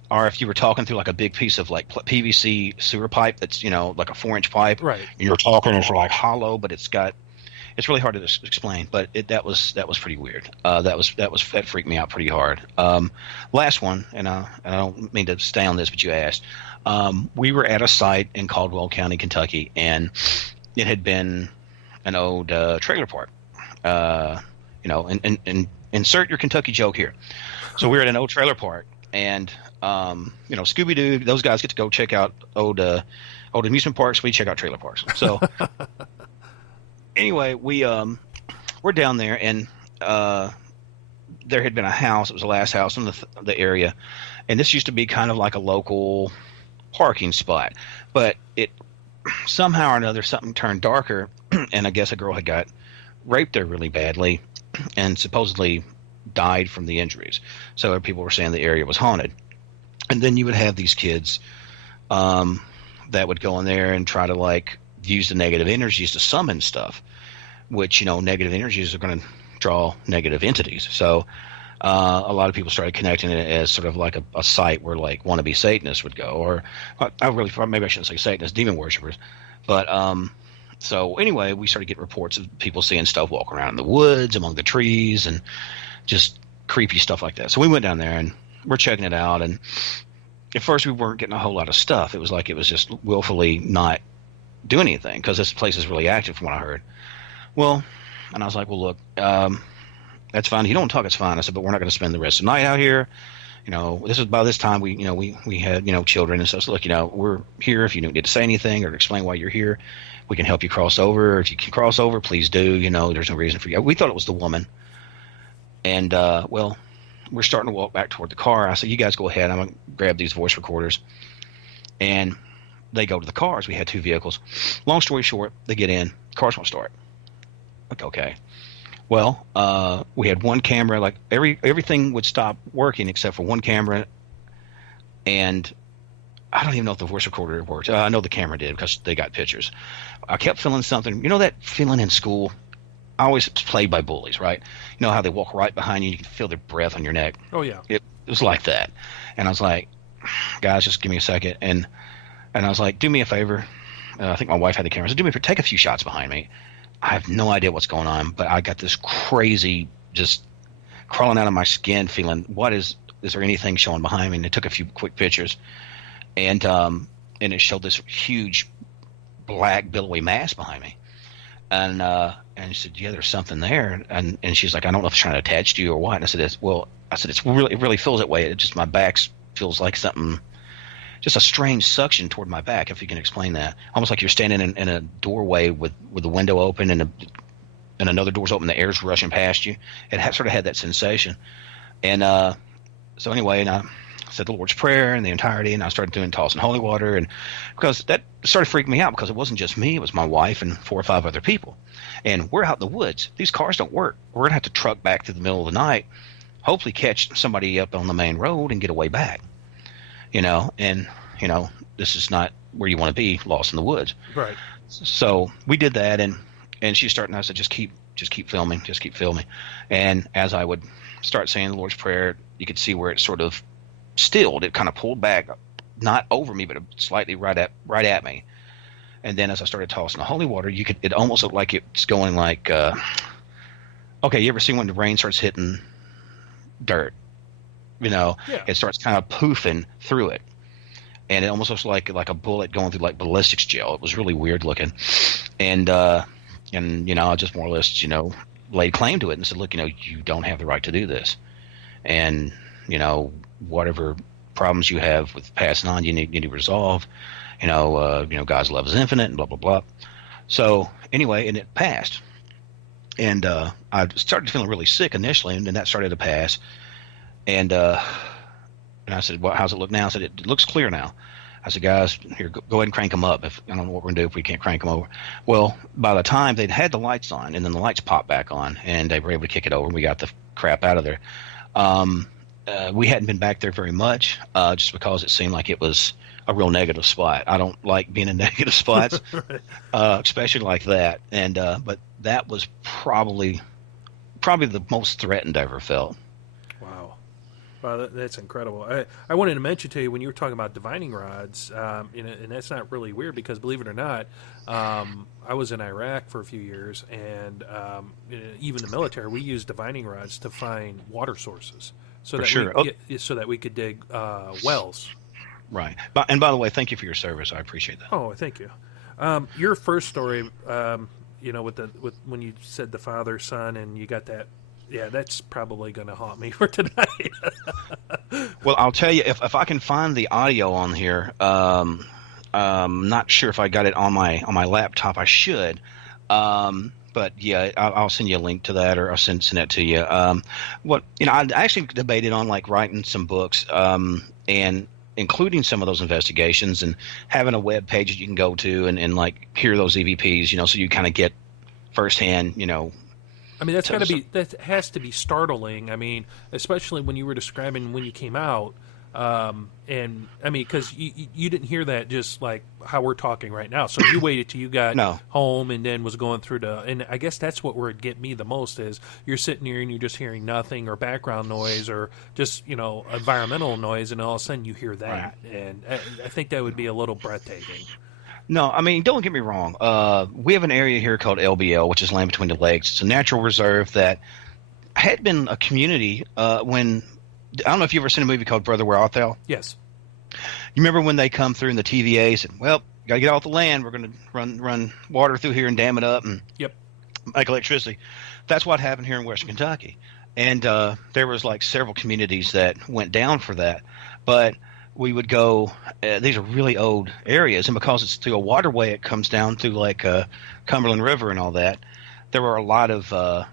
or if you were talking through like a big piece of like PVC sewer pipe that's like a 4-inch pipe, right? And you're talking, it's like hollow, but it's really hard to explain. But that was pretty weird. That freaked me out pretty hard. Last one, and I don't mean to stay on this, but you asked. We were at a site in Caldwell County, Kentucky, and it had been an old trailer park. And insert your Kentucky joke here. So we were at an old trailer park, and Scooby-Doo, those guys get to go check out old amusement parks. We check out trailer parks. So anyway, we're down there, and there had been a house. It was the last house in the area, and this used to be kind of like a local parking spot, but it somehow or another something turned darker, and I guess a girl had got raped there really badly and supposedly died from the injuries. So people were saying the area was haunted. And then you would have these kids that would go in there and try to like use the negative energies to summon stuff, which negative energies are going to draw negative entities. So a lot of people started connecting it as sort of like a site where like wannabe Satanists would go, or maybe I shouldn't say Satanists, demon worshippers. But so anyway, we started getting reports of people seeing stuff walking around in the woods, among the trees, and just creepy stuff like that. So we went down there and we're checking it out. And at first we weren't getting a whole lot of stuff. It was like it was just willfully not doing anything because this place is really active from what I heard. Well, and I was like, well, look, that's fine. You don't talk, it's fine. I said, but we're not going to spend the rest of the night out here. This is by this time we had, children and stuff. So look, we're here. If you don't need to say anything or explain why you're here, we can help you cross over. If you can cross over, please do. There's no reason for you. We thought it was the woman. And, well, we're starting to walk back toward the car. I said, you guys go ahead. I'm going to grab these voice recorders. And they go to the cars. We had 2 vehicles. Long story short, they get in. Cars won't start. Like, okay. Well, we had one camera. Like everything would stop working except for one camera. And I don't even know if the voice recorder worked. I know the camera did because they got pictures. I kept feeling something. You know that feeling in school? I always played by bullies, right? You know how they walk right behind you. You can feel their breath on your neck. Oh, yeah. It was like that. And I was like, guys, just give me a second. And I was like, do me a favor. I think my wife had the camera. So do me a favor. Take a few shots behind me. I have no idea what's going on, but I got this crazy just crawling out of my skin feeling, is there anything showing behind me? And they took a few quick pictures. And it showed this huge black billowy mass behind me. And she said, yeah, there's something there. And she's like, I don't know if it's trying to attach to you or what. And I said, it really feels that way. It just, my back feels like something, just a strange suction toward my back, if you can explain that. Almost like you're standing in a doorway with the window open and another door's open, the air's rushing past you. It sort of had that sensation. And so anyway, and I said the Lord's Prayer in the entirety, and I started doing tossing holy water, and because that started freaking me out because it wasn't just me, it was my wife and 4 or 5 other people. And we're out in the woods. These cars don't work. We're going to have to truck back through the middle of the night, hopefully catch somebody up on the main road and get away back. And this is not where you want to be, lost in the woods. Right. So we did that, and she's starting. I said, just keep filming, And as I would start saying the Lord's Prayer, you could see where it sort of stilled. It kind of pulled back, not over me, but slightly right at me. And then as I started tossing the holy water, it almost looked like it's going like, okay, you ever see when the rain starts hitting dirt? Yeah. It starts kind of poofing through it. And it almost looks like a bullet going through like ballistics gel. It was really weird looking. And I just more or less, laid claim to it and said, look, you don't have the right to do this. And, whatever problems you have with passing on, you need to resolve. God's love is infinite and blah, blah, blah. So anyway, and it passed. And I started feeling really sick initially, and then that started to pass. And I said, well, how's it look now? I said, it looks clear now. I said, guys, here, go ahead and crank them up. I don't know what we're going to do if we can't crank them over. Well, by the time they'd had the lights on, and then the lights popped back on, and they were able to kick it over, and we got the crap out of there. We hadn't been back there very much, just because it seemed like it was a real negative spot. I don't like being in negative spots, especially like that. And but that was probably the most threatened I ever felt. Wow, that's incredible. I wanted to mention to you when you were talking about divining rods, and that's not really weird because, believe it or not, I was in Iraq for a few years, and even the military, we used divining rods to find water sources so that we could dig wells. Right. And by the way, thank you for your service. I appreciate that. Oh, thank you. Your first story, with when you said the Father, Son, and you got that. Yeah, that's probably going to haunt me for tonight. Well, I'll tell you, if I can find the audio on here, I'm not sure if I got it on my laptop. I should, but yeah, I'll send you a link to that, or I'll send that to you. I actually debated on like writing some books, and including some of those investigations, and having a web page that you can go to and like hear those EVPs, so you kind of get firsthand, I mean, that has to be startling. I mean, especially when you were describing when you came out, and I mean, because you didn't hear that just like how we're talking right now. So you waited till you got home and then was going through and I guess that's what would get me the most is you're sitting here and you're just hearing nothing or background noise or just environmental noise, and all of a sudden you hear that, right. And I think that would be a little breathtaking. No, I mean, don't get me wrong. We have an area here called LBL, which is Land Between the Lakes. It's a natural reserve that had been a community when – I don't know if you've ever seen a movie called Brother, Where Art Thou? Yes. You remember when they come through in the TVAs and, well, got to get off the land. We're going to run water through here and dam it up and make electricity. That's what happened here in Western Kentucky. And there was like several communities that went down for that. But we would go. These are really old areas, and because it's through a waterway, it comes down through like Cumberland River and all that. There were a lot of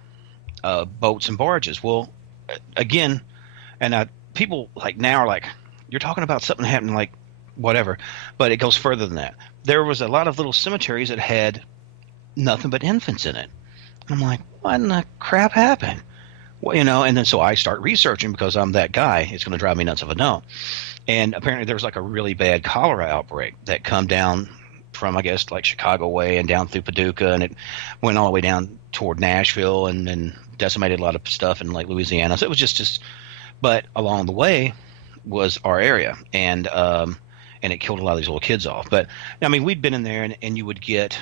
boats and barges. Well, again, and people like now are like, you're talking about something happening like whatever, but it goes further than that. There was a lot of little cemeteries that had nothing but infants in it. And I'm like, what in the crap happened? Well, and then so I start researching because I'm that guy. It's going to drive me nuts if I don't. And apparently there was like a really bad cholera outbreak that come down from, I guess, like Chicago way and down through Paducah, and it went all the way down toward Nashville and then decimated a lot of stuff in like Louisiana. So it was just but along the way was our area, and it killed a lot of these little kids off. But I mean, we'd been in there, and you would get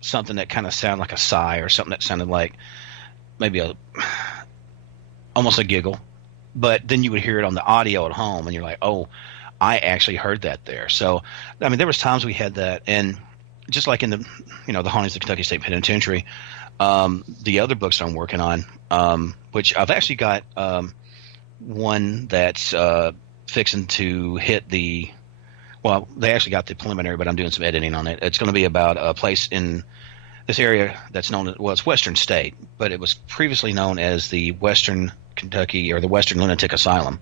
something that kind of sounded like a sigh, or something that sounded like maybe almost a giggle, but then you would hear it on the audio at home, and you're like, oh, I actually heard that there. So, I mean, there was times we had that, and just like in the Hauntings of the Kentucky State Penitentiary, the other books I'm working on, which I've actually got one that's fixing to hit well, they actually got the preliminary, but I'm doing some editing on it. It's going to be about a place in this area that's known as, well, it's Western State, but it was previously known as the Western Kentucky or the Western Lunatic Asylum.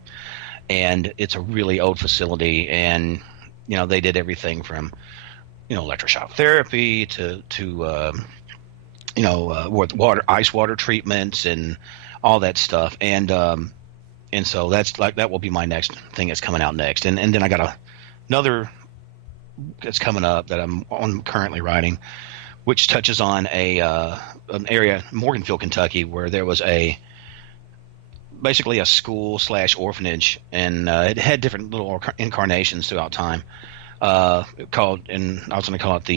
And it's a really old facility, and they did everything from electroshock therapy to ice water treatments and all that stuff. And so that will be my next thing that's coming out next. And then I got another that's coming up that I'm currently writing, which touches on an area, Morganfield, Kentucky, where there was basically a school / orphanage, and it had different little incarnations throughout time. I was going to call it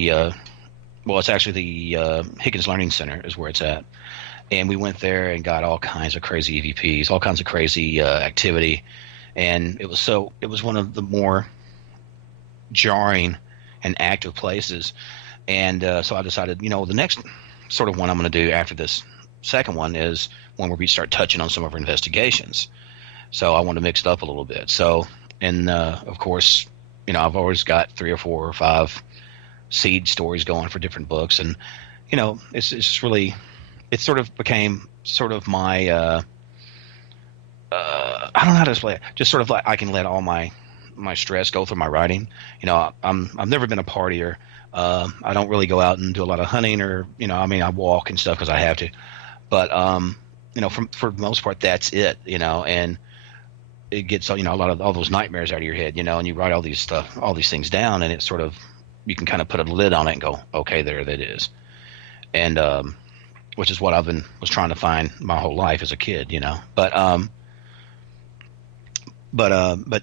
it's actually the Higgins Learning Center is where it's at. And we went there and got all kinds of crazy EVPs, all kinds of crazy activity, and it was one of the more jarring and active places. And so I decided, the next sort of one I'm going to do after this second one is one where we start touching on some of our investigations. So I want to mix it up a little bit. So, and of course, I've always got 3 or 4 or 5 seed stories going for different books, and it's really, it sort of became sort of my I don't know how to explain it. Just sort of like I can let all my stress go through my writing. I've never been a partier. I don't really go out and do a lot of hunting, or I walk and stuff because I have to. But for the most part, that's it. And it gets a lot of all those nightmares out of your head. And you write all these things down, and it's sort of, you can kind of put a lid on it and go, okay, there that is. And which is what was trying to find my whole life as a kid. But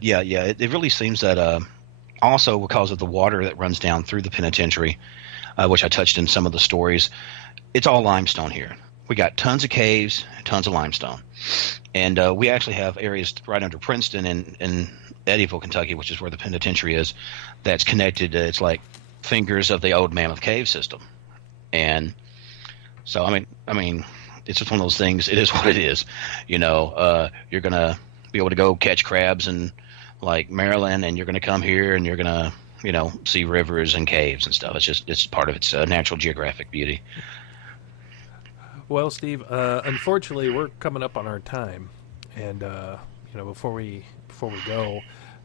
yeah, it really seems that also because of the water that runs down through the penitentiary, which I touched in some of the stories, it's all limestone here. We got tons of caves, tons of limestone. And we actually have areas right under Princeton in Eddyville, Kentucky, which is where the penitentiary is, that's connected. It's like fingers of the old Mammoth Cave system. And so, I mean, it's just one of those things. It is what it is. You're going to be able to go catch crabs in like Maryland, and you're going to come here and you're going to, see rivers and caves and stuff. It's part of its natural geographic beauty. Well, Steve, unfortunately, we're coming up on our time, and before we go,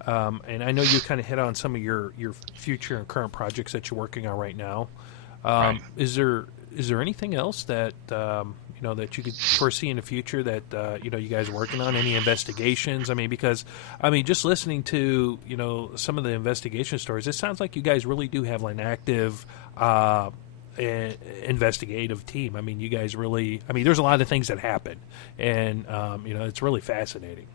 and I know you kind of hit on some of your future and current projects that you're working on right now. Right. Is there anything else that that you could foresee in the future that you guys are working on? Any investigations? Because just listening to some of the investigation stories, it sounds like you guys really do have an active investigative team. You guys really, there's a lot of things that happen, and it's really fascinating.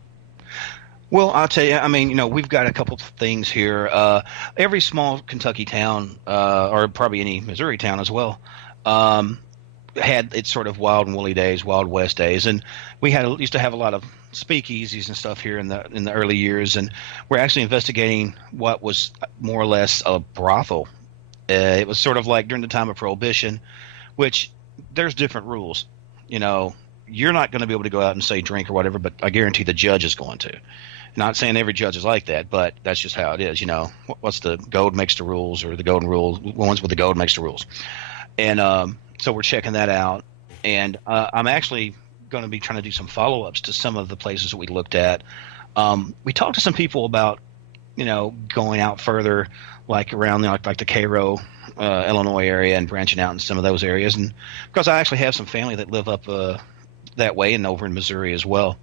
Well, I'll tell you, we've got a couple of things here. Every small Kentucky town, or probably any Missouri town as well, had its sort of wild and woolly days, Wild West days, and we used to have a lot of speakeasies and stuff here in the early years, and we're actually investigating what was more or less a brothel. It was sort of like during the time of Prohibition, which there's different rules. You you're not going to be able to go out and say drink or whatever, but I guarantee the judge is going to. Not saying every judge is like that, but that's just how it is. You know, what's the gold makes the rules, or the golden rule? Ones with the gold makes the rules. And so we're checking that out. And I'm actually going to be trying to do some follow-ups to some of the places that we looked at. We talked to some people about, you know, going out further, like around like the Cairo, Illinois area, and branching out in some of those areas. And because I actually have some family that live up that way and over in Missouri as well.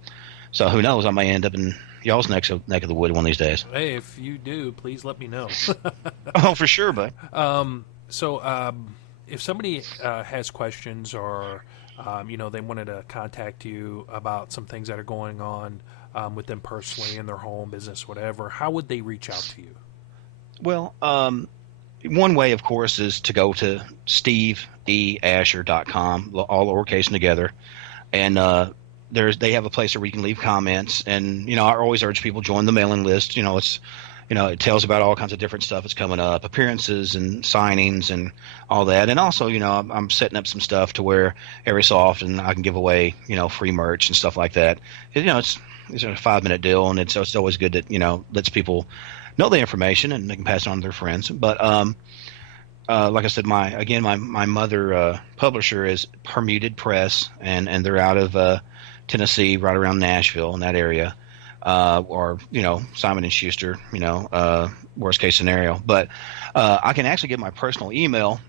So who knows? I may end up in y'all's neck of the wood one of these days. Hey, if you do, please let me know. Oh, for sure, bud. If somebody has questions, or you know, they wanted to contact you about some things that are going on with them personally in their home, business, whatever, how would they reach out to you? Well, one way, of course, is to go to steveeasher.com, all lowercase and together, and they have a place where you can leave comments. And you know, I always urge people join the mailing list. You know, it tells about all kinds of different stuff that's coming up, appearances and signings and all that. And also, you know, I'm setting up some stuff to where every so often I can give away, you know, free merch and stuff like that. You know, it's a 5-minute deal, and it's always good that, you know, lets people know the information and they can pass it on to their friends. But like I said, my mother publisher is Permuted Press, and they're out of Tennessee, right around Nashville in that area. Or, you know, Simon & Schuster, you know, worst case scenario. But I can actually get my personal email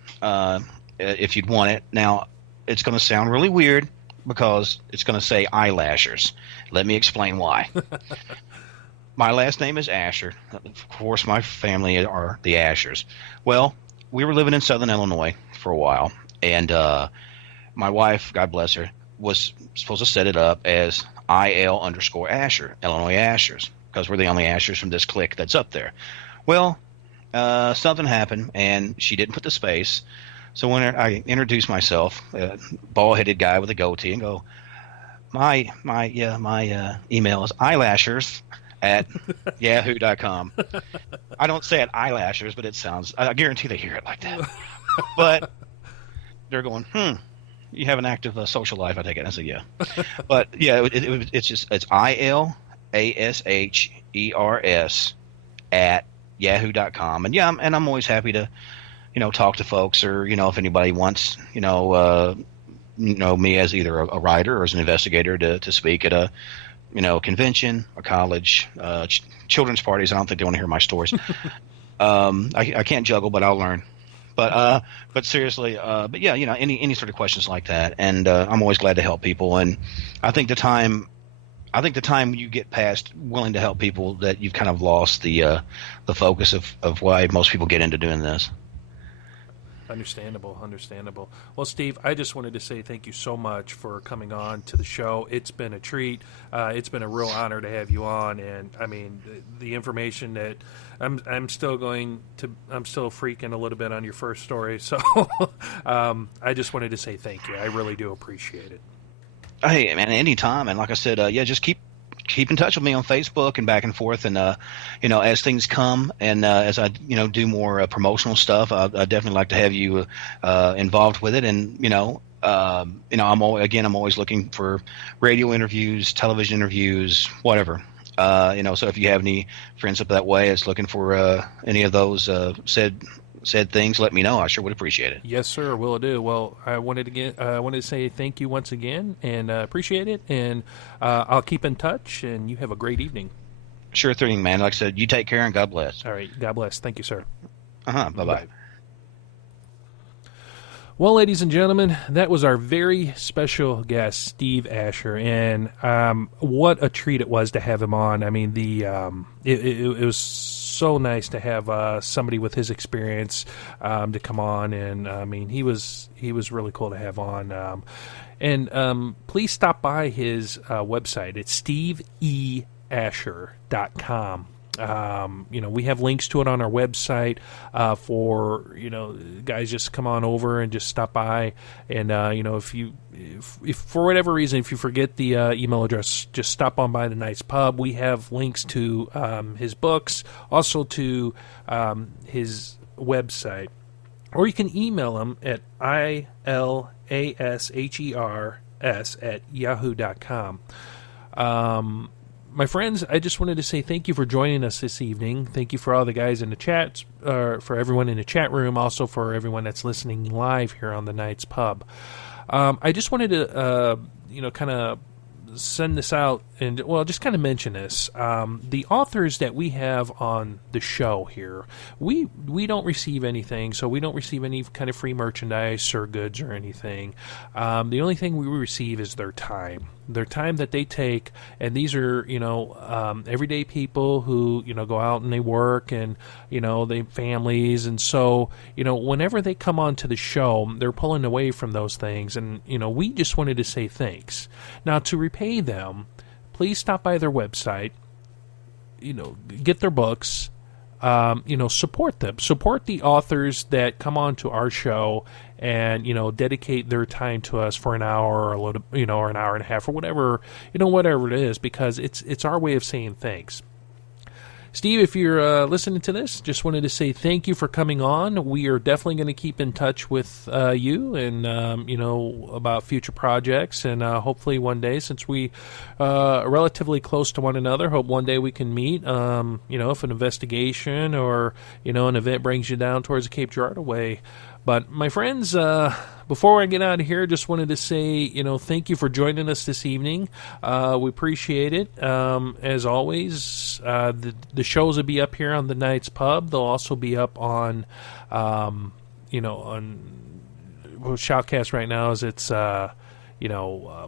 if you'd want it. Now, it's going to sound really weird because it's going to say eyelashers. Let me explain why. My last name is Asher. Of course, my family are the Ashers. Well, we were living in Southern Illinois for a while, and my wife, God bless her, was supposed to set it up as IL_Asher, Illinois Ashers, because we're the only Ashers from this clique that's up there. Well, something happened, and she didn't put the space. So when I introduced myself, a bald-headed guy with a goatee, and go, my email is eyelashers@yahoo.com. I don't say it eyelashers, but it sounds, I guarantee they hear it like that. But they're going, you have an active social life, I take it. I said, yeah. But yeah, it's ILASHERS at yahoo.com. And yeah, and I'm always happy to, you know, talk to folks, or, you know, if anybody wants, you know, me as either a writer or as an investigator to speak at a, you know, convention, a college, children's parties. I don't think they want to hear my stories. I can't juggle, but I'll learn. But seriously, but yeah, you know, any sort of questions like that, and I'm always glad to help people. And I think the time you get past willing to help people, that you've kind of lost the focus of why most people get into doing this. Understandable. Well, Steve, I just wanted to say thank you so much for coming on to the show. It's been a treat. It's been a real honor to have you on. And I mean, the information that I'm still freaking a little bit on your first story. So I just wanted to say thank you. I really do appreciate it. Hey, man, anytime. And like I said, just keep in touch with me on Facebook and back and forth. And, you know, as things come, and as I, you know, do more promotional stuff, I'd definitely like to have you involved with it. And, you know, I'm always looking for radio interviews, television interviews, whatever. You know, so if you have any friends up that way that's looking for any of those said things, let me know. I sure would appreciate it. Yes, sir. Will do. Well, I wanted to say thank you once again, and appreciate it. And I'll keep in touch. And you have a great evening. Sure thing, man. Like I said, you take care and God bless. All right. God bless. Thank you, sir. Bye-bye. Well, ladies and gentlemen, that was our very special guest, Steve Asher, and what a treat it was to have him on. I mean, it was so nice to have somebody with his experience to come on, and I mean, he was really cool to have on. And please stop by his website. It's steveeasher.com. You know, we have links to it on our website for, you know, guys, just come on over and just stop by. And, you know, if for whatever reason, if you forget the email address, just stop on by the Nice Pub. We have links to his books, also to his website. Or you can email him at ILASHER yahoo.com. My friends, I just wanted to say thank you for joining us this evening. Thank you for all the guys in the chat, for everyone in the chat room, also for everyone that's listening live here on the Night's Pub. I just wanted to, kind of send this out and, just kind of mention this. The authors that we have on the show here, we don't receive anything, so we don't receive any kind of free merchandise or goods or anything. The only thing we receive is their time that they take, and these are, everyday people who, go out and they work and, they have families, and so, whenever they come onto the show, they're pulling away from those things, and, we just wanted to say thanks. Now, to repay them, please stop by their website, get their books, support them. Support the authors that come on to our show and, dedicate their time to us for an hour or a little, or an hour and a half or whatever, whatever it is, because it's our way of saying thanks. Steve, if you're listening to this, just wanted to say thank you for coming on. We are definitely going to keep in touch with you and, about future projects. And hopefully one day, since we are relatively close to one another, hope one day we can meet, if an investigation or, an event brings you down towards the Cape Girardeau way. But my friends, before I get out of here, just wanted to say, thank you for joining us this evening. We appreciate it. As always, the shows will be up here on the Night's Pub. They'll also be up on, on Shoutcast right now as it's,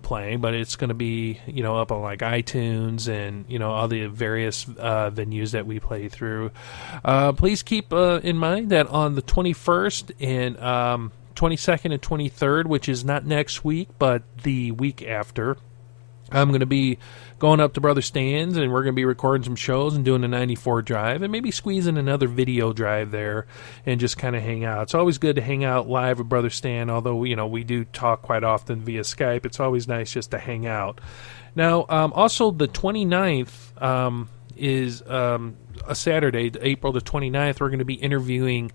playing, but it's going to be, up on like iTunes and, all the various venues that we play through. Please keep in mind that on the 21st and 22nd and 23rd, which is not next week, but the week after, I'm going to be going up to Brother Stan's, and we're going to be recording some shows and doing a 94 drive and maybe squeezing another video drive there and just kind of hang out. It's always good to hang out live with Brother Stan, although, we do talk quite often via Skype. It's always nice just to hang out. Now, also the 29th is a Saturday, April the 29th. We're going to be interviewing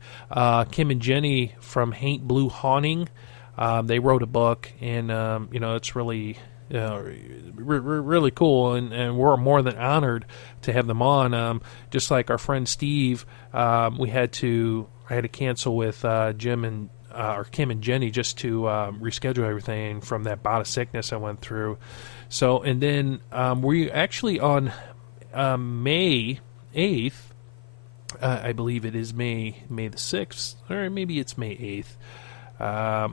Kim and Jenny from Haint Blue Haunting. They wrote a book, and, it's really... really cool, and we're more than honored to have them on. Just like our friend Steve, I had to cancel with Kim and Jenny just to reschedule everything from that bout of sickness I went through. So, and then we actually on May 8th, I believe it is May the 6th, or maybe it's May 8th.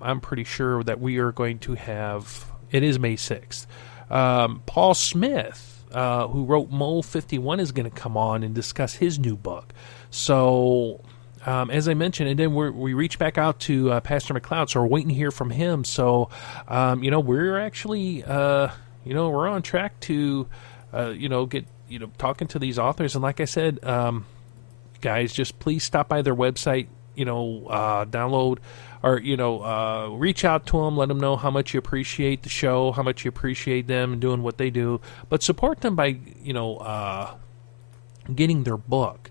I'm pretty sure that we are going to have. It is May 6th. Paul Smith, who wrote Mole 51, is going to come on and discuss his new book. So, as I mentioned, and then we reach back out to Pastor McLeod, so we're waiting to hear from him. So, we're actually, we're on track to, get, talking to these authors. And like I said, guys, just please stop by their website, download or, reach out to them, let them know how much you appreciate the show, how much you appreciate them doing what they do, but support them by, getting their book.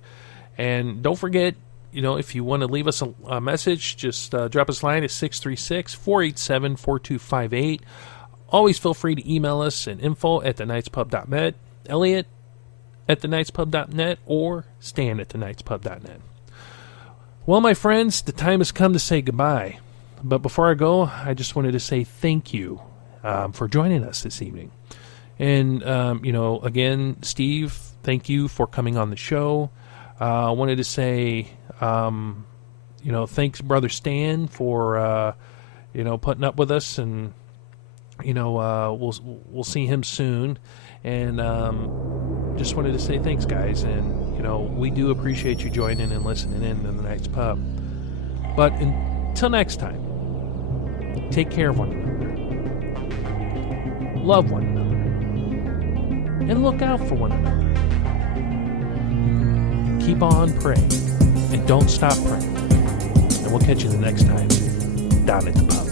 And don't forget, if you want to leave us a message, just drop us a line at 636-487-4258. Always feel free to email us at info@thenightspub.net, Elliot at thenightspub.net, or Stan at thenightspub.net. Well, my friends, the time has come to say goodbye. But before I go, I just wanted to say thank you for joining us this evening. And, again, Steve, thank you for coming on the show. I wanted to say, thanks, Brother Stan, for, putting up with us. And, we'll see him soon. And just wanted to say thanks, guys. And, we do appreciate you joining and listening in to the Night's Pub. But until next time, take care of one another. Love one another. And look out for one another. Keep on praying. And don't stop praying. And we'll catch you the next time down at the pub.